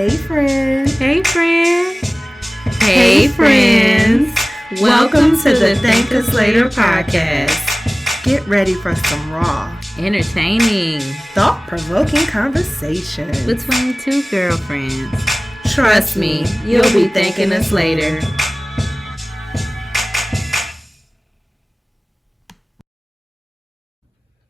Hey friends. Hey friend. Hey friends. Welcome to the Thank Us L8tr podcast. Get ready for some raw, Entertaining, thought-provoking conversation between two girlfriends. Trust me, you'll be thanking us later.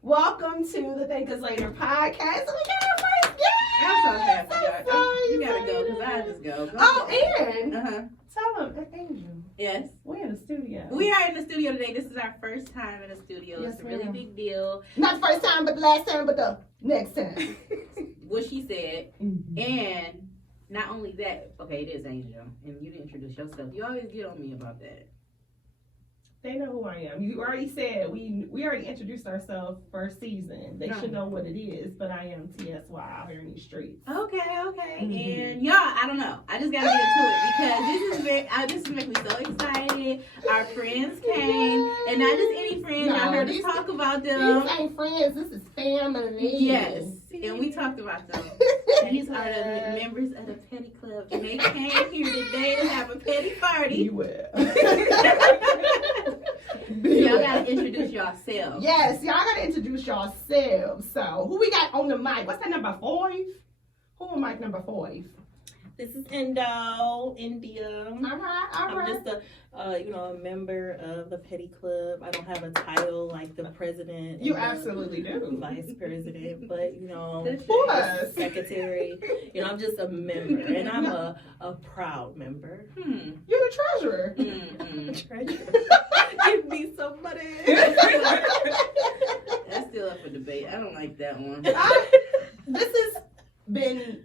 Welcome to the Thank Us L8tr podcast. We got our first guest. I'm so happy, I'm y'all. sorry, You gotta go, because I just go. Aaron. Uh-huh. Tell them, Angel. Yes. We're in the studio. We are in the studio today. This is our first time in the studio. Yes, It's a really ma'am. big deal. Not the first time, but the last time, but the next time. What she said. Mm-hmm. And not only that, okay, it is Angel. And you didn't introduce yourself. You always get on me about that. They know who I am. You already said we already introduced ourselves first season. They should know what it is, but I am TSY out here in these streets. Okay. Mhm. And y'all, I don't know. I just gotta get into it because this is making me so excited. Our friends came, and not just any friends. No, Y'all heard us these- talk about them. These ain't friends. This is family. Yes, and we talked about them. These are the members of the Petty Club, and they came here today to have a petty party. Y'all gotta introduce yourselves. Yes, y'all gotta introduce yourselves. So, who we got on the mic? What's that, number 5? Who on mic number 5? This is India. All right. I'm just a member of the Petty Club. I don't have a title like the president. You and the absolutely do. Vice president, but Plus. secretary. I'm just a member, and I'm a proud member. Hmm. You're the treasurer. Mm-mm. Treasurer. Give me some money. That's still up for debate. I don't like that one. This has been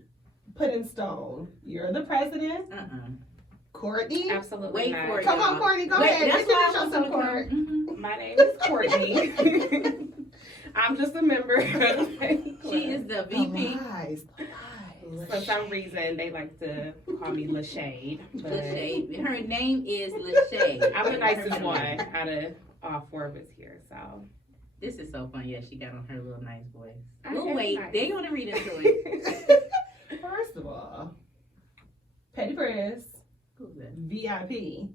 put in stone. You're the president. Courtney. Absolutely Wait not. for it. Come on, Courtney. Go ahead. That's why Introduce I yourself, Courtney. Mm-hmm. My name is Cortney. I'm just a member of the Petty Club. She is the VP. The lies. For some reason, they like to call me LaShade. But Lachey. Her name is Lachey. I'm the nicest one out of all 4 of us here. So This is so fun. Yeah, she got on her little nice voice. I We'll am wait. nice. They want to read into it. First of all, Petty Press, Who's that? VIP,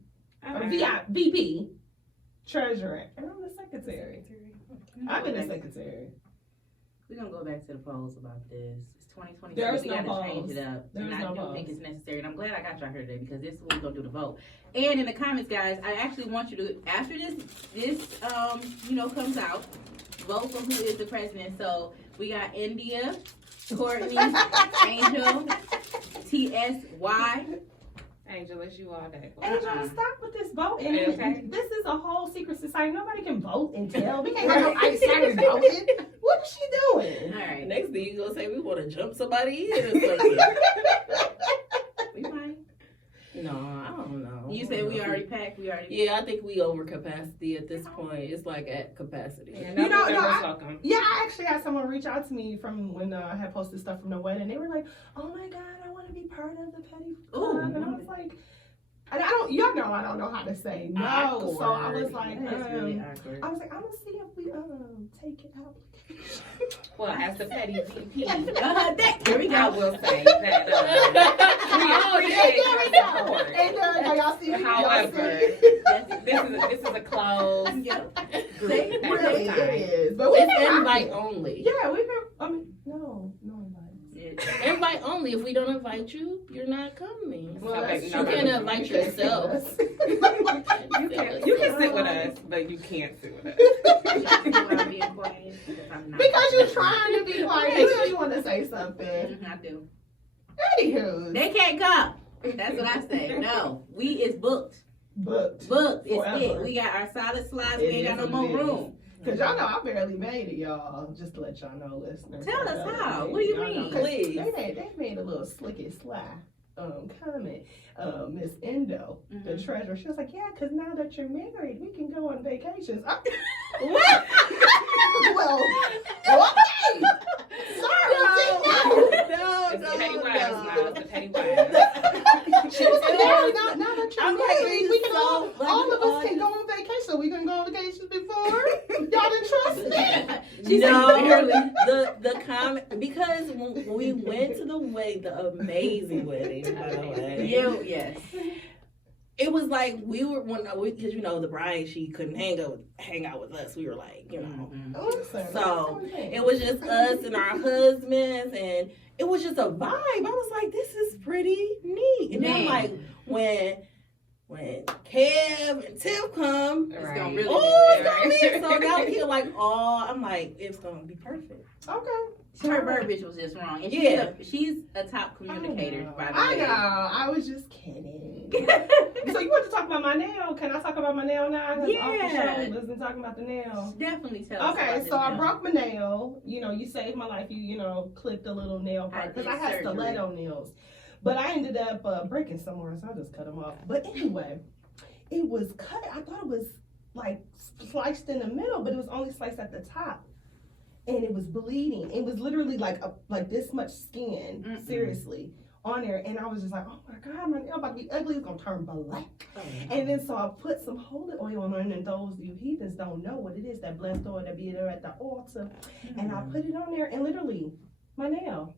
or Okay. VP, treasurer, and I'm the secretary. I've been the secretary. We're going to go back to the polls about this. It's 2020. There's we no got to change polls. it up. There's and I no do polls. think it's necessary. And I'm glad I got y'all here today because this is what we're going to do the vote. And in the comments, guys, I actually want you to, after this comes out, vote for who is the president. So we got India, Courtney, Angel, TSY. Angel, it's you all day. Angel, stop with this voting. Okay. This is a whole secret society. Nobody can vote and tell. We can't have no outsiders voting. What is she doing? All right. Next thing you gonna say we want to jump somebody in or something? We might. No, I don't know. You said we already packed. Yeah, I think we over capacity at this point. It's like at capacity. Yeah, You know, welcome. Yeah, I actually had someone reach out to me from when I had posted stuff from the wedding. They were like, "Oh my God, I want to be part of the Petty Club," and I was like, and y'all know I don't know how to say no, Awkward. so I was like, That is really awkward. I was like, I'm gonna see if we take it out. Well, as the petty VP, Here we I go. will say that we appreciate your support. And y'all see me? However, this is a closed Yep. group See? at Really, this it time. is. But we It's can invite only. Yeah, we can. No invite. Invite only. If we don't invite you, you're not coming. Well, that's You true. can't invite You can't yourself. sit with us. You can sit with us, but you can't sit with us. I'm being quiet because I'm not. Because you're trying to be quiet. You really want to say something. Mhm, I do. Anywho. They can't come. That's what I say. No, we is booked. Booked. Booked. It's Forever. it. We got our solid slots. We It ain't got no is more what it is. room. Because y'all know I barely made it, y'all. Just to let y'all know, listeners. Tell I us barely how. made What do you it. Y'all know, mean? 'cause Please. They made a little slicky sly comment. Miss Endo, the Mhm. treasurer, she was like, yeah, because now that you're married, we can go on vacations. What? Well, okay. Sorry, It's the petty wives now. It's the petty wives. She was like, yeah, now that you're I'm like, married, we can so all of us funny. can go on vacation. So we can go on vacations before? Y'all didn't trust me. She said No, barely. the comment, because when we went to the amazing wedding, by the way. Yes. It was like because the bride, she couldn't hang out with us. We were like, So it was just us and our husbands, and it was just a vibe. I was like, this is pretty neat. And then like when Kev and Tiff come, It's gonna really it's gonna be so y'all feel like, I'm like, it's gonna be perfect. Okay. Her verbiage was just wrong. And she's a top communicator, by the way. I know. I was just kidding. So you want to talk about my nail? Can I talk about my nail now? Yeah. Off the show, let's be talking about the nail. Definitely tell us. Okay, about so I this broke my nail. You saved my life. You clipped the little nail part because I had surgery. stiletto nails, but I ended up breaking somewhere, so I just cut them off. But anyway, it was cut. I thought it was like sliced in the middle, but it was only sliced at the top. And it was bleeding. It was literally like this much skin, seriously, on there. And I was just like, oh my God, my nail about to be ugly. It's going to turn black. And then so I put some holy oil on it. And those you heathens don't know what it is, that blessed oil that be there at the altar. And I put it on there, and literally, my nail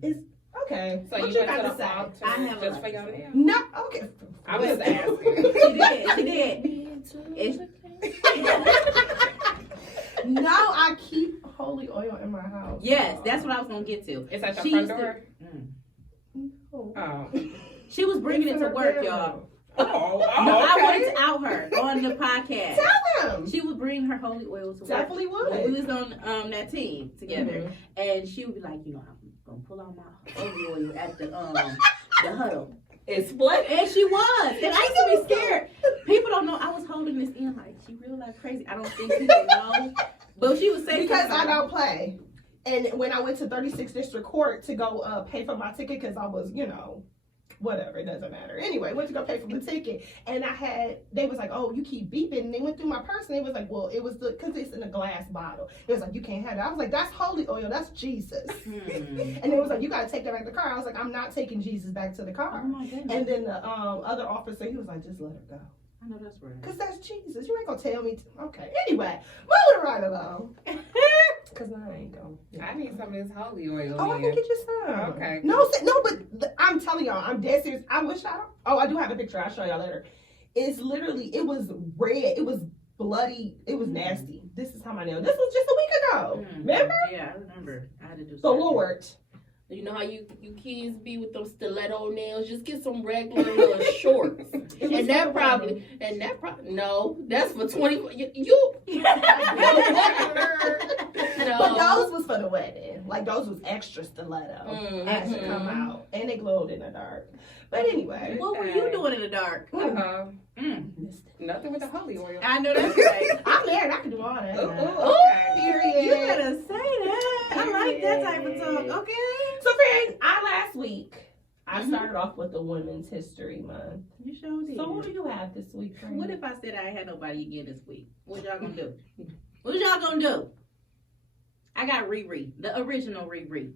is okay. So what you got went to to say? the altar I have just a for your lot to nail? No, okay. I was asking. She did. No, I keep holy oil in my house. Yes, that's what I was gonna get to. It's at She your front used door? No. Oh. She was bringing It's it to in her work, bedroom. y'all. Oh, No, I okay. wanted to out her on the podcast. Tell them. She would bring her holy oil to work. Definitely would. When we was on that team together, and she would be like, I'm gonna pull out my holy oil at the huddle. It's split. And she was. And I used to be scared. People don't know I was holding this in like she real life crazy. I don't think people know. But she was saying Because I don't play. And when I went to 36th District Court to go pay for my ticket, because I was, whatever, it doesn't matter. Anyway, went to go pay for the ticket. And they was like, oh, you keep beeping. And they went through my purse and it was like, well, it was because it's in a glass bottle. It was like, you can't have it. I was like, that's holy oil. That's Jesus. And it was like, you got to take that back to the car. I was like, I'm not taking Jesus back to the car. Oh my goodness. And then the other officer, he was like, just let her go. I know that's right. Because that's Jesus. You ain't going to tell me. Okay. Anyway, moving right along. Because I ain't going. I need some of this holy oil. Oh, I can get you some. Okay. No, but I'm telling y'all, I'm dead serious. I wish I do have a picture. I'll show y'all later. It's literally, it was red. It was bloody. It was nasty. This is how my nail. This was just a week ago. Remember? Yeah, I remember. I had to do The Lord. You know how you kids be with those stiletto nails? Just get some regular little shorts. And that probably no, that's for 20. You no. But those was for the wedding. Like those was extra stiletto. Had to come out. And they glowed in the dark. But anyway. What were you doing in the dark? Nothing with the holy oil. I know that's right. I'm married. I can do all that. now. Okay. Period. You better say that. I like that type of talk. Okay. So, friends, last week, I started off with the Women's History Month. You sure did. So, what do you have this week, friend? What if I said I had nobody again this week? What y'all gonna do? What y'all gonna do? I got Riri, the original Riri,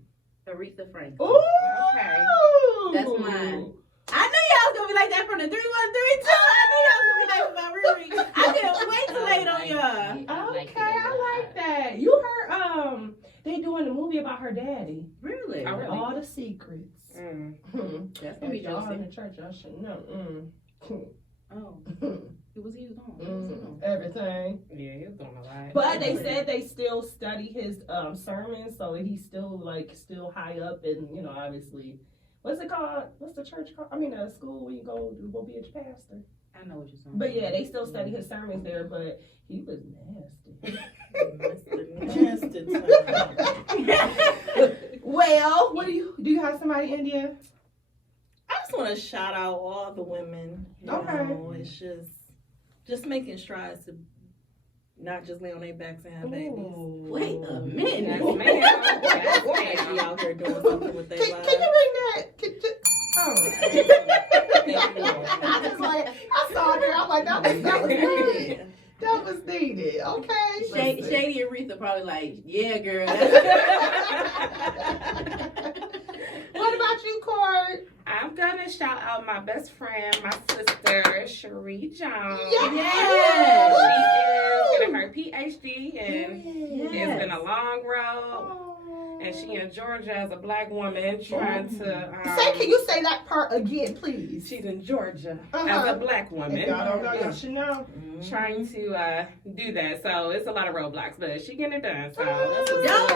Aretha Franklin. Ooh! Okay. That's mine. I knew y'all was gonna be like that from the 3132. I knew y'all was gonna be like about Riri. I couldn't wait to lay it on y'all. Okay, I like that. You heard, they doing a movie about her daddy. Really? Oh, really? All the secrets. That's gonna be y'all in juicy. the church. Y'all should know. Oh, it was he was on. Everything. Yeah, he was doing a lot. But they said they still study his sermons, so he's still high up, and obviously, what's it called? What's the church called? I mean, a school where you go be a pastor. I know what you're saying. But yeah, they still study his sermons there, but he was nasty. Well, what do you have somebody, India? I just want to shout out all the women. You Okay. know, it's just making strides to not just lay on their backs and have babies. Wait a minute. Yes, ma'am. Yes, Actually ma'am. out here doing something with their Can lives. you bring that? All right. I saw it there. I'm like, that was needed. That was needed. Okay. Shady Aretha probably like, yeah, girl. What about you, Court? I I'm gonna shout out my best friend, my sister, Cherie Jones. Yes. She is getting her PhD, and it's been a long road. And she in Georgia as a black woman trying to. Can you say that part again, please? She's in Georgia as a black woman. If y'all don't know, y'all should know. Trying to do that. So it's a lot of roadblocks, but she getting it done. So Don't stop.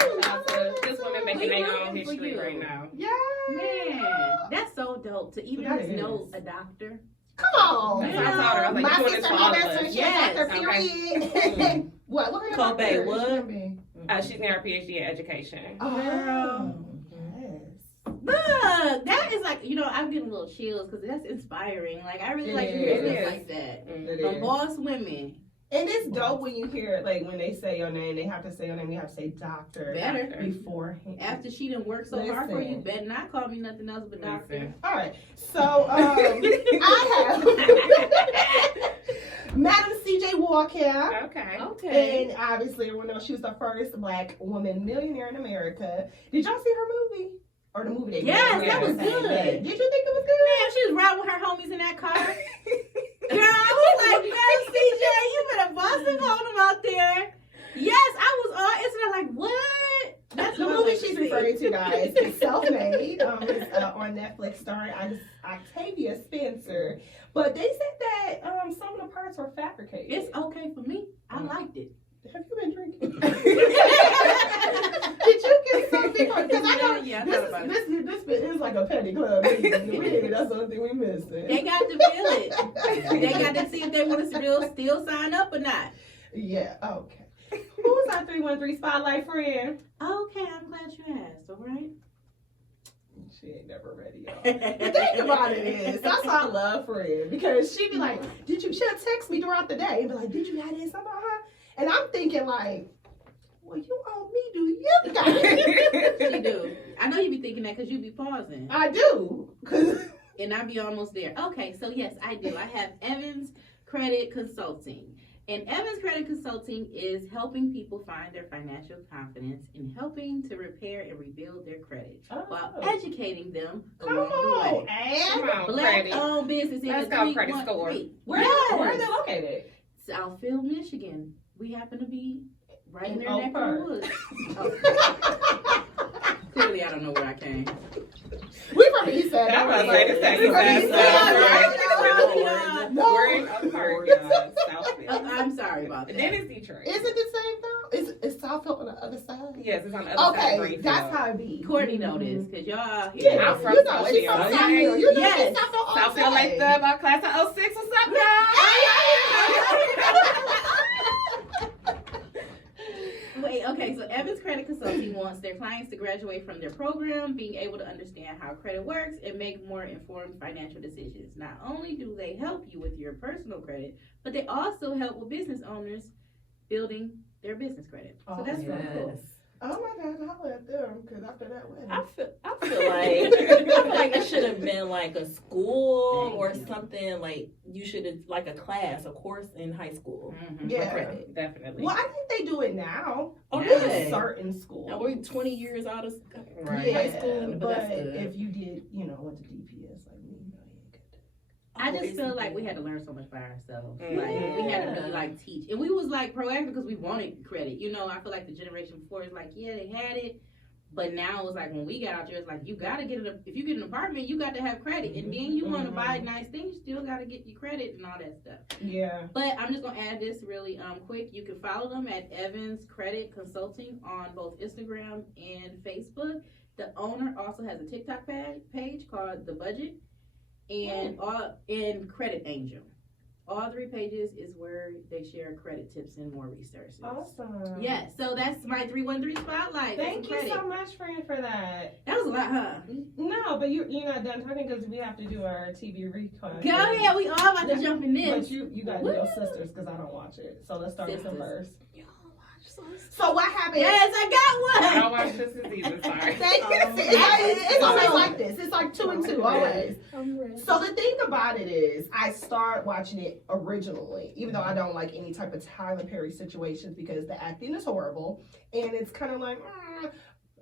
I love it. This woman making their own history right now. Yeah. Man, that's so dope to even That just is. know a doctor. Come on. That's what I told her. I was like, My you doing this sister, for my all of best us. friend, she's Yes. a doctor, period. What her Kobe, doctor? what? She gonna be? She's getting her PhD in education. Oh. Yes. Look, that is like, I'm getting a little chills because that's inspiring. Like, I really like to hear It stuff is. like that. It From is. boss women. And it's dope when you hear, like, when they say your name, they have to say your name, you have to say doctor Better. beforehand. After she done worked so hard for you, Listen. better not call me nothing else but doctor. Listen. All right. So, I have Madam C.J. Walker. Okay. Okay. And obviously, everyone knows she was the first black woman millionaire in America. Did y'all see her movie? Or the movie they Yes, made? that was Yeah. good. Did you think it was good? Man, she was riding with her homies in that car. Girl, I was like, man, CJ, you better bust and hold them out there. Yes, I was on Instagram like, what? That's The what I movie like to she's see. referring to, guys, is Self-Made. It's on Netflix, starring Octavia Spencer. But they said that some of the parts were fabricated. It's okay for me. I liked it. Have you been drinking? Did you get something? Because I know Yeah, I thought about it. this is like a petty club. That's the only thing we missing. They got to feel it. They got to see if they want to still sign up or not. Yeah, okay. Who's our 313 Spotlight friend? Okay, I'm glad you asked, all right? She ain't never ready, y'all. The thing about it is, that's why I love friend. Because she be like, she'll text me throughout the day and be like, did you have this? I'm like, huh? And I'm thinking like, well, you owe me, do you guys? She do. I know you be thinking that because you be pausing. I do. And I be almost there. Okay, so yes, I do. I have Evans Credit Consulting. And Evans Credit Consulting is helping people find their financial confidence and helping to repair and rebuild their credit while educating them Come along the way. on, and Come on, credit. Black-owned business in Let's the go, credit 313. score. where are they located? Southfield, Michigan. We happen to be right in In their Oak neck of Park. the woods. Oh. Clearly, I don't know where I came. We from the east side. I was like, this ain't We from the east east side. side. No. We're in Oak Park, y'all. Southfield. I'm sorry about that. Then it's Detroit. Is it the same though? Is Southfield on the other side? Yes, it's on the other side of Okay, Greenfield. that's how it be. Courtney know this because y'all out here. Yeah, I'm from you know, she's from Southfield. Southfield. You know, Yes. she's Southfield all the Southfield like time. that, about class of 06. What's up, y'all? Wait, okay, so Evans Credit Consulting wants their clients to graduate from their program, being able to understand how credit works and make more informed financial decisions. Not only do they help you with your personal credit, but they also help with business owners building their business credit. So that's really cool. Oh my God, I'll let them, because after that wedding. I feel like it should have been like a school or something, like you should have like a class, a course in high school. Mm-hmm. Yeah. Credit. Definitely. Well, I think they do it now. Oh, In really? certain schools. Now we're 20 years out of Right. high school, but but that's good. if you did, went to DPS like me, you ain't good. I just feel like we had to learn so much by ourselves. Mhm. Like we had to really like teach, and we was like proactive because we wanted credit. I feel like the generation before is like, yeah, they had it, but now it's like when we got out there, it's like you got to get it. If you get an apartment, you got to have credit, and then you want to buy nice things, you still got to get your credit and all that stuff. Yeah. But I'm just gonna add this really quick. You can follow them at Evans Credit Consulting on both Instagram and Facebook. The owner also has a TikTok page called The Budget. And Credit Angel. All 3 pages is where they share credit tips and more resources. Awesome. Yeah, so that's my 313 spotlight. Thank you so much, friend, for that. That was a lot, huh? No, but you're not done talking because we have to do our TV recon. Go ahead, we all about to jump in this. But you got to do your sisters because I don't watch it. So let's start with them Sisters. first. So what happened? Yes, I got I one. don't watch this either, sorry. Thank you. It's always like this. It's like 2 and 2 always. I'm ready. So the thing about it is, I start watching it originally, even though I don't like any type of Tyler Perry situations because the acting is horrible, and it's kind of like,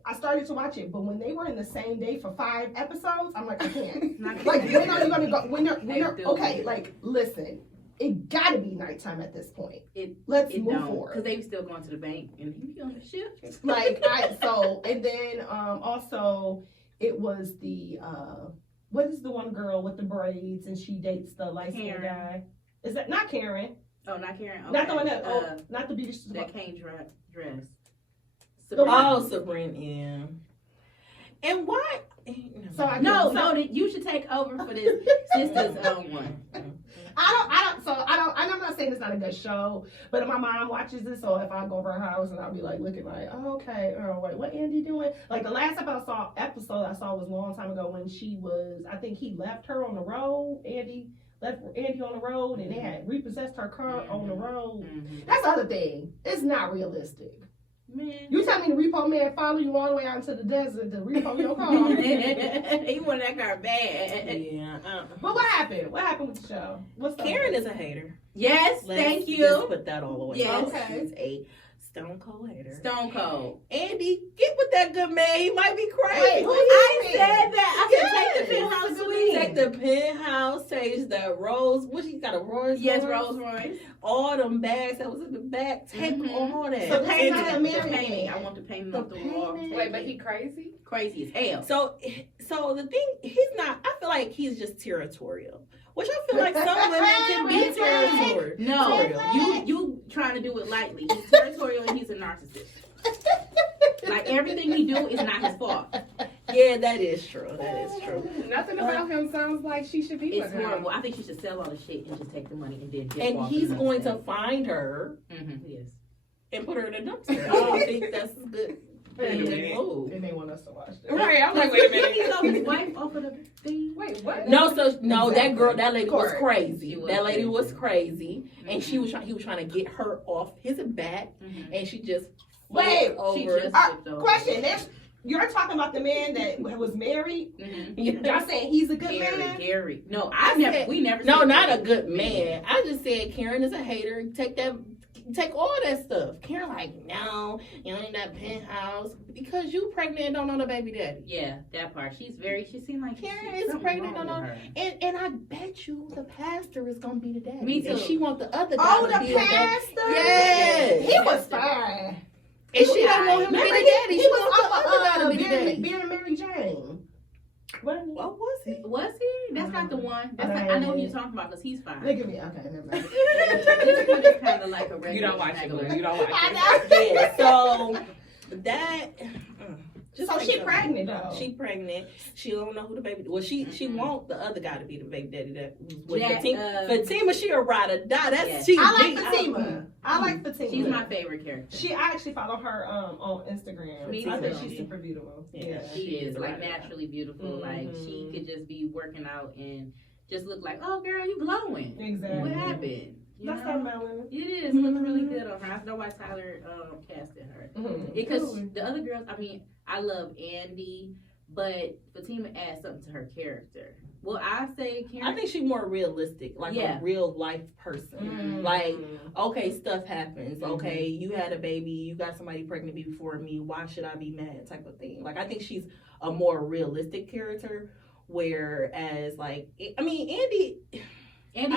I started to watch it, but when they were in the same day for 5 episodes, I'm like, I can't. Not Like, good. when are you gonna go? When are do. okay? Like, listen, it gotta be nighttime at this point. Let's It move don't, forward. because they still going to the bank and he be on the shift. Like and then also it was the what is the one girl with the braids and she dates the light skinned guy? Is that not Karen? Oh, not Karen. Okay. Not the one that not the beauty. that can't dress. Oh, Sabrina, yeah. And why? So I No, you should take over for this sister's one. I'm not saying it's not a good show, but my mom watches this, so if I go over her house and I'll be like looking like, oh, okay, wait, what Andy doing? Like the last episode I saw was a long time ago when she was, I think he left her on the road. Andy left Andy on the road and they had repossessed her car on the road. That's the other thing. It's not realistic. Man. You tell me the repo man follow you all the way out into the desert to repo your car. He wanted that car bad. Yeah. But what happened? What happened with the show? What's Karen is a hater. Yes, thank you. Just put that all away. Yes. Okay. She's a stone cold hater. Stone cold. Andy, get with that good man. He might be crazy. Wait, who I you said that. I said Yes. take the penthouse suite. Take the penthouse, take the Rolls. What she got a Rolls? Yes, Royce? Rolls Royce. All them bags that was in the back. Take all that. So The paint painting, not a the married painting. man. I want the painting The off the wall. painting. Wait, but he crazy? Crazy as hell. So the thing, he's not. I feel like he's just territorial, which I feel like some women can be territorial. No, you trying to do it lightly. He's territorial and he's a narcissist. Like everything he do is not his fault. Yeah, that is true. That is true. Nothing about him sounds like she should be It's with him. horrible. I think she should sell all the shit and just take the money and then just And walk he's the going to dumpster. find her Yes. and put her in a dumpster. I don't think that's a good move. And they want us to watch that. Right, I'm like, wait a Didn't he minute. throw his wife off of the thing? Wait, what? No, that girl, that lady was Correct. crazy. She was That lady crazy. was crazy, and he was trying to get her off his back, Mhm. and she just Wait, flipped she over. just- Question. You're talking about the man that was married? Mm-hmm. Y'all saying he's a good man? Gary. No, said- we never. No, said not that. a good man. I just said Karen is a hater. Take all that stuff. Karen like, no, you don't need that penthouse because you pregnant and don't know the baby daddy. Yeah, that part. She seemed like Karen she's is something pregnant, wrong no, with her. And I bet you the pastor is gonna be the daddy. Me too. And she want the other guy Oh, to the be the daddy. pastor? Yes. He was fine. And she don't want him to be the Remember, daddy. he She was wants the other guy to be the daddy. being Mary Jane. What? What was he? Was he? That's not the one. That's not, I know who you're talking about because he's fine. Look at me. Okay, never mind. This one is kind of like a regular. You don't watch it, regular. Blue. You don't watch I it. know. Yeah, so that. Just So like she that. pregnant though. She pregnant. She don't know who the baby. Well, she want the other guy to be the baby daddy. That was with Jack, Fatima. Fatima, she a ride or die. That's Yes. she. I like big. Fatima. I like Fatima. She's my favorite character. I actually follow her on Instagram. Me I think too. she's super beautiful. Yeah. She is a like rider. naturally beautiful. Like she Mhm. could just be working out and just look like, oh girl, you glowing. Exactly. What happened? You That's know? that melanin. It is. It looks really good on her. I know why Tyler casted her. Mhm. Because the other girls, I mean, I love Andy, but Fatima adds something to her character. Well, I say Karen. I think she's more realistic, like Yeah. a real life person. Mhm. Like, okay, stuff happens. Mhm. Okay, you had a baby, you got somebody pregnant before me. Why should I be mad? Type of thing. Like, I think she's a more realistic character. Whereas, like, Andy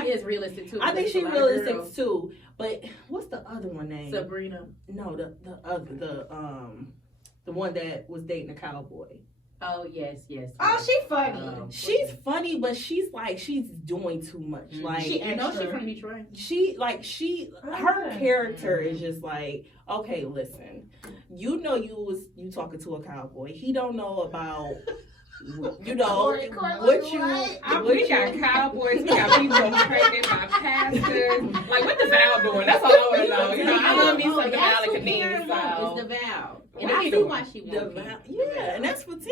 is realistic too. I think There's she's a lot of realistic girls. too. But what's the other one name? Sabrina. No, the one that was dating a cowboy. Oh yes. Oh, she funny. She's funny, but she's doing too much. Mhm. Like She You know she's extra. from Detroit. her character is just like, okay, listen, you talking to a cowboy. He don't know about Corey what you. right? We got cowboys, we got people pregnant by pastors. Like, what the vow doing? That's all I want to know. You know, I love me some that's Valley what Karen Kadeem, wants, so. is the vow. And What I he see doing? why she The wants vow- it. yeah, and that's Fatima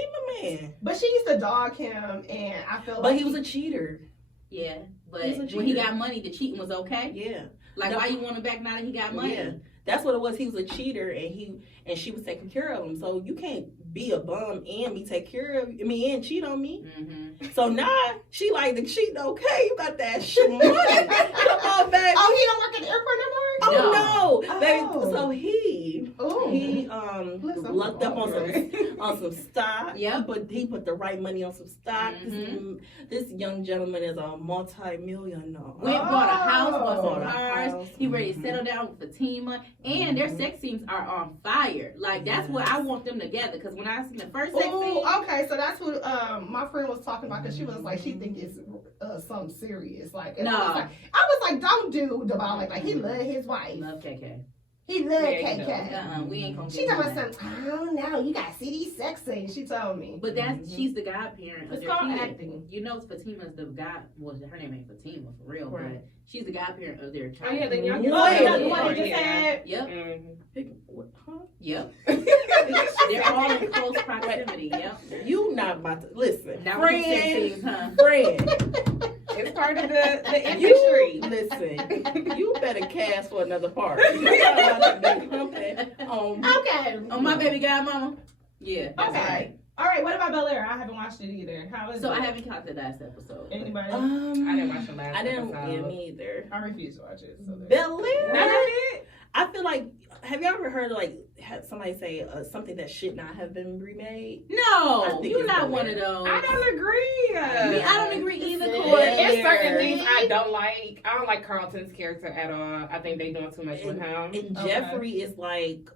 man. But she used to dog him, and I feel But like he was a cheater. Yeah, but He's a when he cheater. got money, the cheating was okay. Yeah. Like, No. why you want him back now that he got money? Yeah, that's what it was. He was a cheater, and she was taking care of him. So you can't be a bum and me take care of me and cheat on me. Mm-hmm. So now she like the cheating. Okay, you got that shit money. Come on, baby. Oh, he don't work at the airport no more. Oh no, Oh. baby. So he Oh. lucked up on some stock. Yep. But he put the right money on some stock. This young gentleman is a multi-millionaire. Went bought a house, bought some Bought a cars. house. He ready to settle down with Fatima, and their sex scenes are on fire. Like that's what I want them together. Because when I seen the first sex scene, okay, so that's what my friend was talking about. Because she was like, she think it's something serious. Like, and I was like, don't do the ball like he love his wife. love KK. He love KK. We ain't gonna. She told me something. I don't know. You gotta see these sex scenes. She told me. But that's she's the godparent. It's of called their kid. acting. You know, Fatima's the god. Well, her name ain't Fatima for real, Right. but she's the godparent of their child. Oh yeah, the youngest. The one he just had. Yep. Huh? Yep. They're all in close proximity. Yep. You not about to listen. Now we're sex scenes, huh? Friend. It's part of the industry. Listen, you better cast for another part. You not about to be humping on. Okay. Oh, my baby godmama. Yeah. That's Okay. right. All right. What about Bel Air? I haven't watched it either. How is it? So I haven't caught the last episode. Anybody? I didn't watch the last I didn't. episode. Yeah, me either. I refuse to watch it. So Bel Air. None of it? I feel like. Have you ever heard had somebody say something that should not have been remade? No, I think you're it's not Bel one Air. of those. I don't agree. I don't agree either, Yeah. Corey. There's certain things I don't like. I don't like Carlton's character at all. I think they doing too much with him. And Okay. Jeffrey is like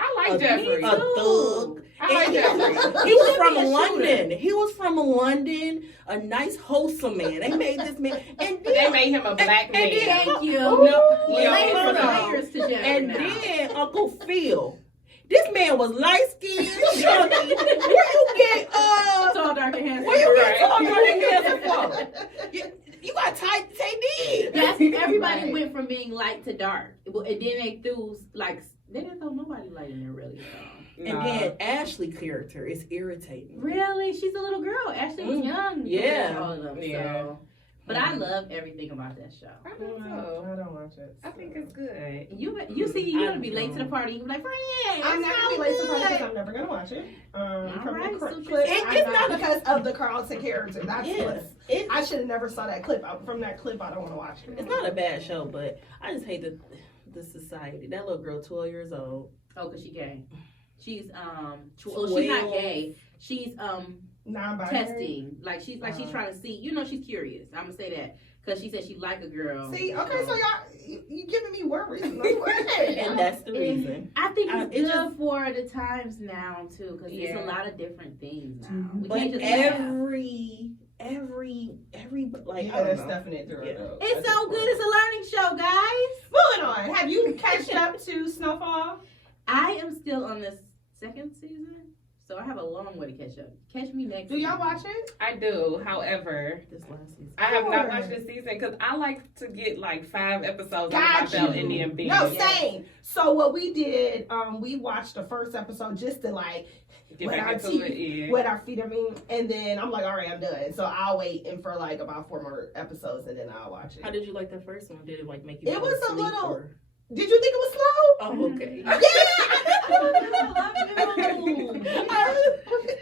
I like Jeffrey. a thug. I like Jeffrey. He was from London. He was from London. A nice, wholesome man. They made this man, and They then, made him a black man. Thank you. Layers Layers now. to Jeffrey and now. then Uncle Phil. This man was light skinned, chunky. Where you get Tall, dark, and handsome. Where you get Right. tall, dark, and handsome from? You got tight, say Yes, did. everybody Right. went from being light to dark, and then they threw they didn't throw nobody light in there really. So. And then Ashley character is irritating. Really, she's a little girl. Ashley was young. Yeah. compared to all of them. Yeah. So. But I love everything about that show. I do too. I don't watch it. I think it's good. You see, you're gonna be late to the party. You be like, friend, I'm it's not gonna so be late to the party good." because I'm never gonna watch it. From right, the so clip, it's not because of the Carlton character. That's Yes. what. I should have never saw that clip. From that clip, I don't want to watch it. It's not a bad show, but I just hate the society. That little girl, 12 years old. Oh, cause she gay. She's she's not gay. She's Non-binary. testing. Like she's trying to see. You know, she's curious. I'm gonna say that because she said she like a girl. See, okay, so y'all, you giving me worries. And that's the reason. I think it's it's good just- for the times now too, because there's Yeah. a lot of different things now. We But can't just every like Yeah, I don't that's know. definite. Though. It's so good. It's a learning show, guys. Moving on. Have you catched up to Snowfall? I am still on the second season, so I have a long way to catch up. Catch me next. Do y'all season. watch it? I do. However, This last season. I have not Sure. watched this season because I like to get like 5 episodes Got under my belt you. and then binge. No, same. So what we did, we watched the first episode just to Get wet back our into teeth, it. Yeah. wet our feet. I mean, and then I'm like, all right, I'm done. So I'll wait and for like about 4 more episodes, and then I'll watch How it. did you like the first one? Did it like make you? It fall was a asleep, little- or- Did you think it was slow? Oh, okay. Yeah.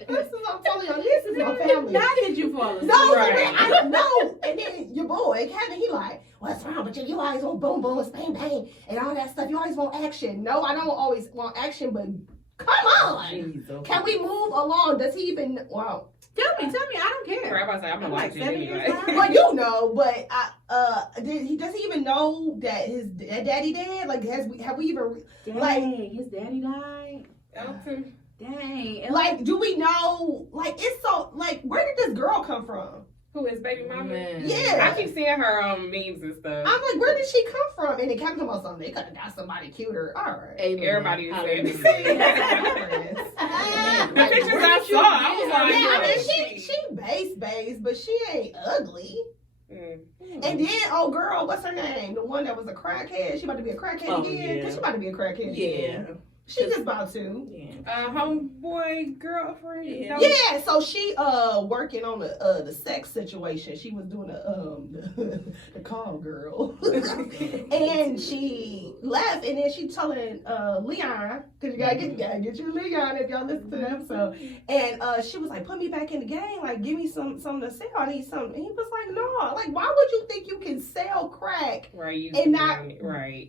This is I'm telling you, this is my family. Now did you fall asleep? No, Right. I don't know. And then your boy, Kevin, he like, what's wrong with you? You always want boom, boom, bang, bang, and all that stuff. You always want action. No, I don't always want action, but come on. Jeez, okay. Can we move along? Does he even, well, Tell me. I don't care. I was about to say, I'm gonna Like watch it 7 years anyway. now? well, you know, but does he even know that his daddy dead? Like, have we even, Dang, his daddy died. Elton. Dang. like, do we know, like, it's so, like, where did this girl come from? Who is baby mama? Man. Yeah. I keep seeing her memes and stuff. I'm like, where did she come from? And then Kevin told me something. They could have got somebody cuter. All right. Amen. Everybody was saying the Hallelujah. same. Yeah, The pictures I saw, I was like, I mean, she base, but she ain't ugly. Mm. And then, oh girl, what's her name? The one that was a crackhead. She about to be a crackhead Oh, again? yeah. Cause she about to be a crackhead Yeah. again. She just about to. Yeah. Homeboy girlfriend. Yeah. Yeah, so she working on the sex situation. She was doing the call girl, and she left, and then she telling Leon, cause you gotta get you Leon if y'all listen to the episode, and she was like, put me back in the game, like give me something to sell. I need something. And he was like, no, like why would you think you can sell crack? Right. You And not- right.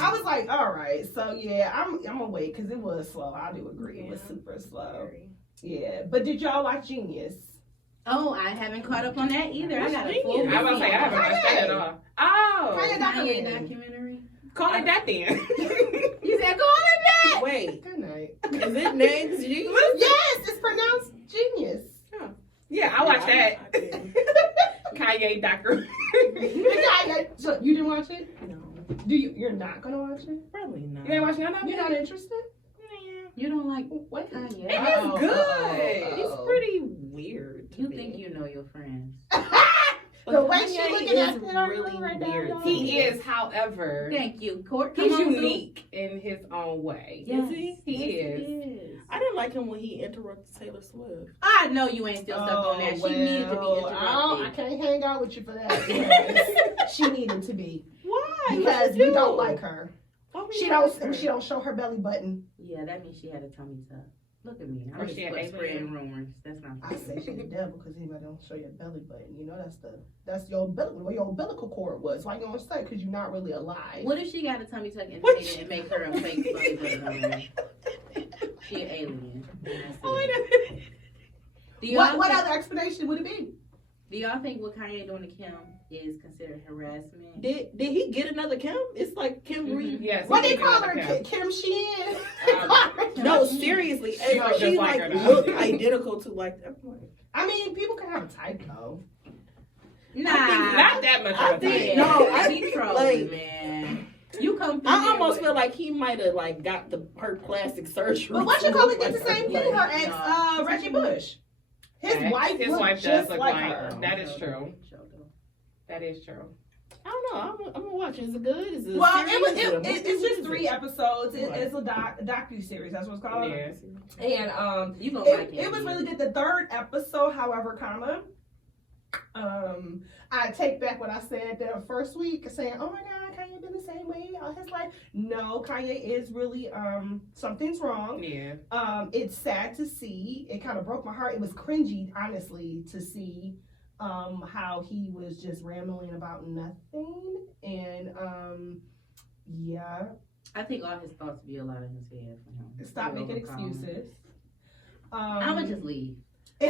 I was like, all right, so yeah, gonna wait because it was slow. I do agree, it was super slow. Yeah, but did y'all watch Genius? Oh, I haven't caught up on that either. I got a full. I was about to say I haven't watched that at all. Oh, Kanye documentary. call it that then. You said call it that. Wait, Good night. is it named Genius? Yes, it's pronounced Genius. Yeah, I watched that. I didn't. Kanye documentary. Kanye, so you didn't watch it? No, You're not gonna watch it? probably not. You ain't watching none of it? You're not interested? You don't like Kanye. It is good. He's pretty weird. to You me. think you know your friends. The way Kanye she looking at is it really right now, weird. y'all. He is, however, Thank you, Court. he's Come on, unique in his own way. Yes, He is. I didn't like him when he interrupted Taylor Swift. I know you ain't still stuck on that. She needed to be I interrupted. can't hang out with you for that. Yes. She needed to be Why? because we don't like her. Why we She like her? don't show her belly button. Yeah, that means she had a tummy tuck. Look at me. Or I'm she just had spreading rumors. That's not I say she's the devil because anybody don't show your belly button. You know that's your where your umbilical cord was. Why you gonna say? Because you're not really alive. What if she got a tummy tuck and made it and make her a fake belly button woman? She an alien. Do y'all What think- other explanation would it be? Do y'all think what Kanye doing to Kim is considered harassment? Did he get another Kim? It's like Kim Reed. Yes. What he they did call get her? another Kim Sheehan? No, seriously. She looks She just like like her, though. looked identical to like. I mean, people can have a type though. Nah, Not that much I of a think- type. no, I he trolling, like- man. You come through I here almost with- feel like he might have like got her plastic surgery. But what you call it? Did the Like same her. thing. Her ex, Reggie Bush. His Facts. wife His looked wife does just look like like her. her. That is true. That is true. I don't know. I'm gonna watch it. Is it good? Is it Well, serious? it's just 3 episodes. It's a docu-series. That's what it's called. Yeah. And You gonna like it was really good. The 3rd episode, however, I take back what I said the first week, saying, "Oh my God, Kanye been the same way all his life." No, Kanye is really something's wrong. Yeah. It's sad to see. It kind of broke my heart. It was cringy, honestly, to see how he was just rambling about nothing. And yeah, I think all his thoughts be a lot in his head for him. stop He making overcome. excuses. I'ma just leave. You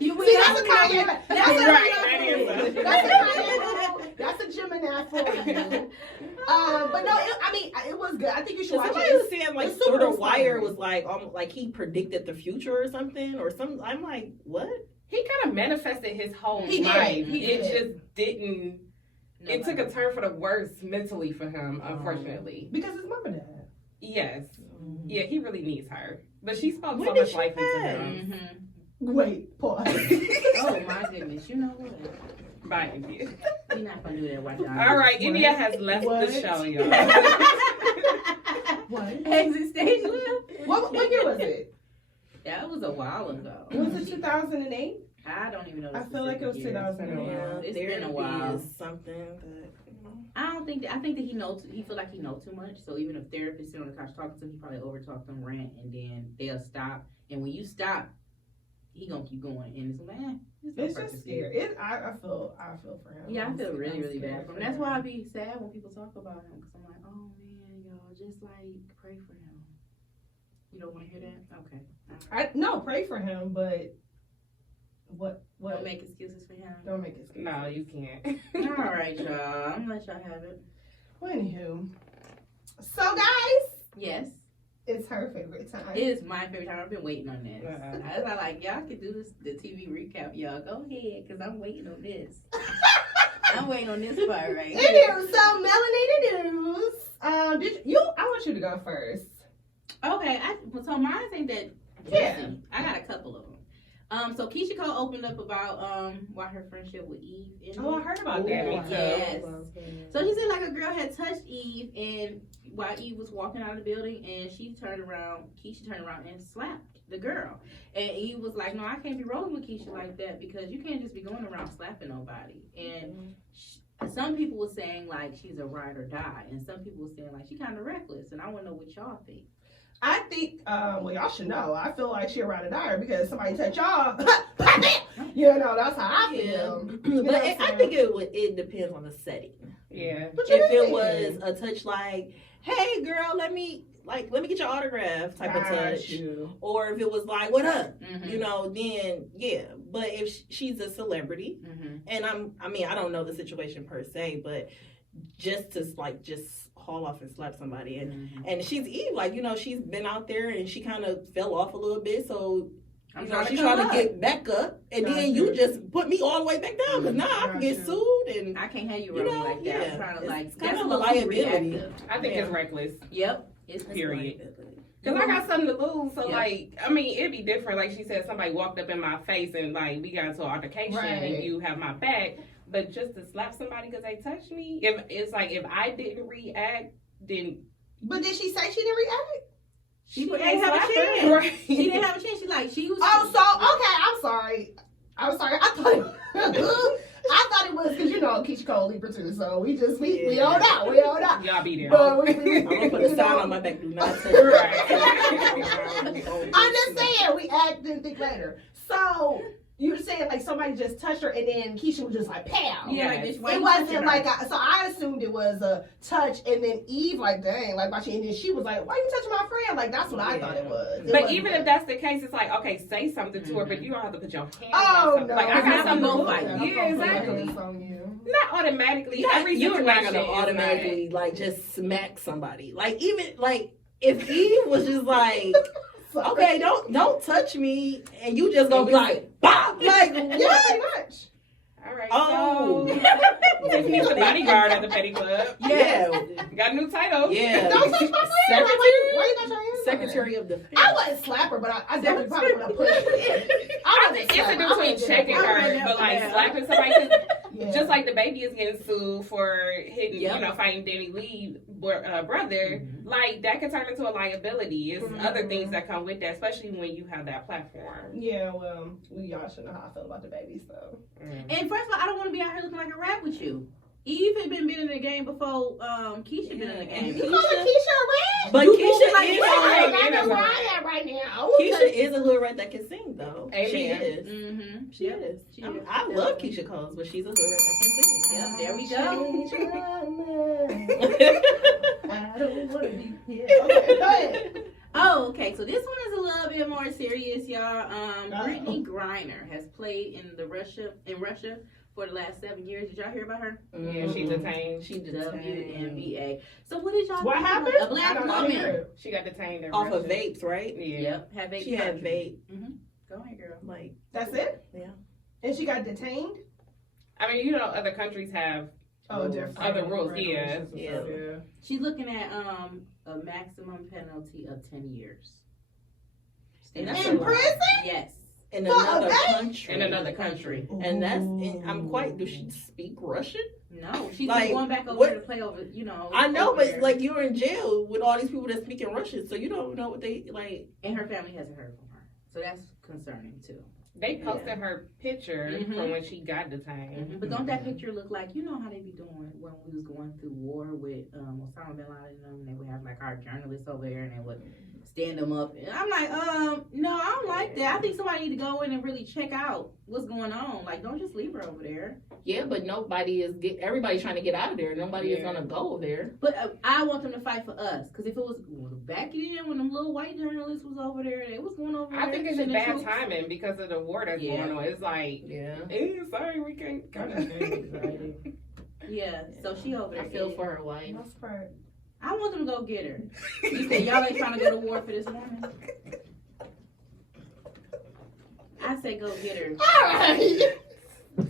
You see, that's a Kanye. That's a Right, Kanye. that is That's a Gemini for you. But no, it was good. I think you should watch Somebody it. was saying like it's super through the wire inspiring. was like he predicted the future or something or some. I'm like, what? He kind of manifested his whole He did. life. He It did. just didn't. It took a turn for the worse mentally for him, unfortunately. Because his mama died. Yes. Yeah, he really needs her. But she spoke When so did much she life into pass? him. Mm-hmm. Wait, pause. Oh my goodness, you know what? Bye, India. We're not gonna do that right now. All right, India has left What? the show, y'all. What? Exit stage left. What year was it? That was a while ago. Was it 2008? I don't even know. the I feel like it was specific years. 2008. Yeah, It's therapy been a while. is something that. I don't think that. I think that he knows. He feel like he knows too much. So even if therapists sit on the couch talking to him, he probably overtalk them, rant, and then they'll stop. And when you stop, he gonna keep going. And it's like, It's just scary. I feel for him. Yeah, I feel I'm really, really scared bad for him. That's why I be sad when people talk about him, because I'm like, oh man, y'all, just like pray for him. You don't want to hear that? Okay. No, pray for him, but what? Don't make excuses for him. Don't make it. No, you can't. All right, y'all. I'm gonna let y'all have it. Well, anywho, so guys, Yes, it's her favorite time. it is my favorite time. I've been waiting on this. Uh-uh. I was like, y'all can do this, the TV recap. Y'all go ahead, because I'm waiting on this. I'm waiting on this part right here. Anywho, so Melanated News. I want you to go first. Okay, so mine ain't that Yeah. juicy. I got a couple of them. So Keisha Cole opened up about why her friendship with Eve ended. Oh, I heard about that. Me too. Yes. So she said like a girl had touched Eve, and while Eve was walking out of the building, and Keisha turned around and slapped the girl. And Eve was like, "No, I can't be rolling with Keisha like that, because you can't just be going around slapping nobody." And some people were saying like she's a ride or die, and some people were saying like she kind of reckless. And I want to know what y'all think. I think, well, y'all should know. I feel like she around to die because somebody touched y'all. You know, that's how I feel. You know But what I'm I saying? think it depends on the setting. Yeah. What you If it mean? was a touch like, hey girl, let me get your autograph type of touch. Or if it was like, what up? You know, then yeah. But if she's a celebrity, and I don't know the situation per se, but just to just haul off and slap somebody, and she's Eve, like, you know, she's been out there and she kind of fell off a little bit, so you know, she's trying to get back up, and then you just put me all the way back down, because now I can get sued, and I can't have you rolling like that. Yeah. I'm trying to It's kind of a liability. I think it's reckless. Yep. It's period. Because I got something to lose, so like, I mean, it'd be different. Like she said, somebody walked up in my face and like we got into an altercation, and you have my back. But just to slap somebody because they touched me, if it's like if I didn't react, then. But did she say she didn't react? She didn't have a chance. Right. She didn't have a chance. She was. Oh, so okay. I'm sorry. I thought it was because, you know, Keisha Cole Libra too, so we don't know. We don't know. Y'all be there. But I'm gonna put a sign on my back. Do not touch. I'm just saying, we act and think later. So you're saying like somebody just touched her and then Keisha was just like pow. Yeah, like this. It wasn't like so I assumed it was a touch, and then Eve like dang, like watching, and then she was like, why you touching my friend? Like that's what I thought it was. But even if that's the case, it's like, okay, say something to her, but you don't have to put your hands on Oh something. no, Like I got something to fight. Yeah, exactly. Not automatically. Every You're not situation gonna automatically like just smack somebody. Like even like if Eve was just like, okay, don't touch me, and you just gonna be like, bop, like yeah, pretty much. All right. Oh, So Tiffany's the bodyguard at the petty club. yeah, Got a new title. yeah. Don't touch my friend. Like, why you got your hands on her? Secretary of Defense. I wouldn't slap her, but I definitely probably would have pushed her. I think it's a difference between checking her, but like slapping somebody. 'Cause just like the baby is getting sued for hitting, you know, fighting Danny Lee's brother, like that could turn into a liability. It's other things that come with that, especially when you have that platform. Yeah, well, y'all should know how I feel about the baby, so. And first of all, I don't want to be out here looking like a rat with you. Eve had been in the game before Keisha been in the game. You call her Keisha a rat? But You Keisha like is I know where I am right now. Keisha is a hood rat that can sing though. Amen. She is. Mm-hmm. She is. I love Keisha Coles, but she's a hood rat that can sing. Yep, there we go. I don't want to be here. Okay, go ahead. Oh, okay. So this one is a little bit more serious, y'all. Brittany Griner has played in Russia for the last 7 years. Did y'all hear about her? Yeah, she's detained. She detained. WNBA. So what did y'all What think happened? about a black woman? She got detained in Off Russia. of vapes, right? Yeah. Yep. Had vape. She had vape. Go ahead, girl. Like That's it? Yeah. And she got detained? I mean, you know, other countries have Different. other rules. Yeah. regulations and stuff, yeah. She's looking at a maximum penalty of 10 years. In prison? Yes. in For another a vape? country. In another country. And that's, and I'm quite, does she speak Russian? No, she's Like, going back over what- to play over, you know. I know, over but there. like you're in jail with all these people that speak in Russian, so you don't know what they like. And her family hasn't heard from her. So that's concerning too. They posted her picture Mhm. from when she got detained. But don't that picture look like, you know how they be doing when we was going through war with Osama bin Laden and them, and they would have like our journalists over there and they would stand them up. And I'm like, no, I don't like that. I think somebody need to go in and really check out what's going on. Like, don't just leave her over there. Yeah, but nobody is everybody's trying to get out of there. Nobody is gonna go there. But I want them to fight for us. Because if it was back then when them little white journalists was over there, they was going over there. I think it's just sending bad troops. timing because of the war that's Yeah. going on. It's like, sorry, we can't come. Yeah, so she over there. I feel for her wife. That's part. I want them to go get her. You said y'all ain't trying to go to war for this woman? I say go get her. Alright.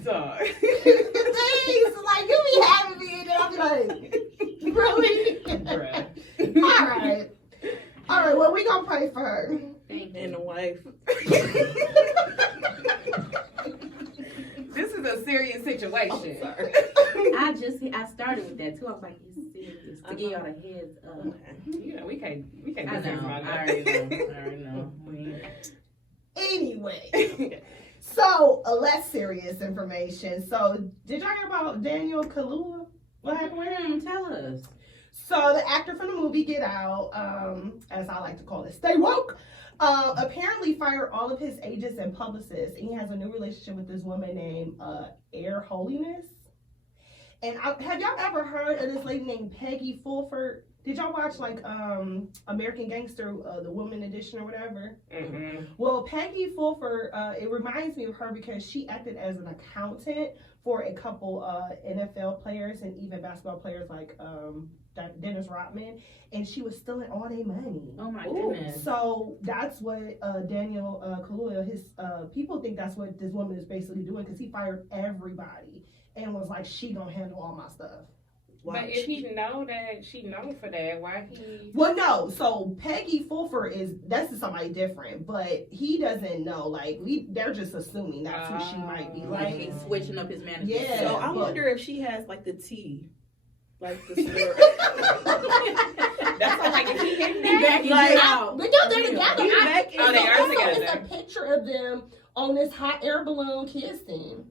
Sorry. Thanks. Like, you be having me and then I'll be like, really? Alright. Alright, well, we gonna pray for her. Thank you. And the wife. This is a serious situation. I started with that too. I was like, it's serious. To get y'all the heads up. You know, we can't I do things know. like I already know. Anyway. So, less serious information. So, did y'all hear about Daniel Kaluuya? What happened with him? Tell us. So, the actor from the movie Get Out, as I like to call it, Stay Woke, apparently fired all of his agents and publicists. And he has a new relationship with this woman named Air Holiness. And have y'all ever heard of this lady named Peggy Fulford? Did y'all watch like American Gangster, the Woman Edition or whatever? Mm-hmm. Well, Peggy Fulford, it reminds me of her because she acted as an accountant for a couple NFL players and even basketball players like Dennis Rodman, and she was stealing all their money. Oh my goodness. So that's what Daniel Kaluuya, his people think that's what this woman is basically doing, because he fired everybody and was like, she gonna handle all my stuff. But if he know that she known for that, why he? Well, no. So Peggy Fulford that's somebody different, but he doesn't know. Like they're just assuming that's who she might be. Like he's switching up his management. Yeah. So I wonder if she has like the tea, like the story. That's all. Like if he hitting He that, backing Like, you out. but no, they're together. Oh, they are together. It's a picture of them on this hot air balloon kissing.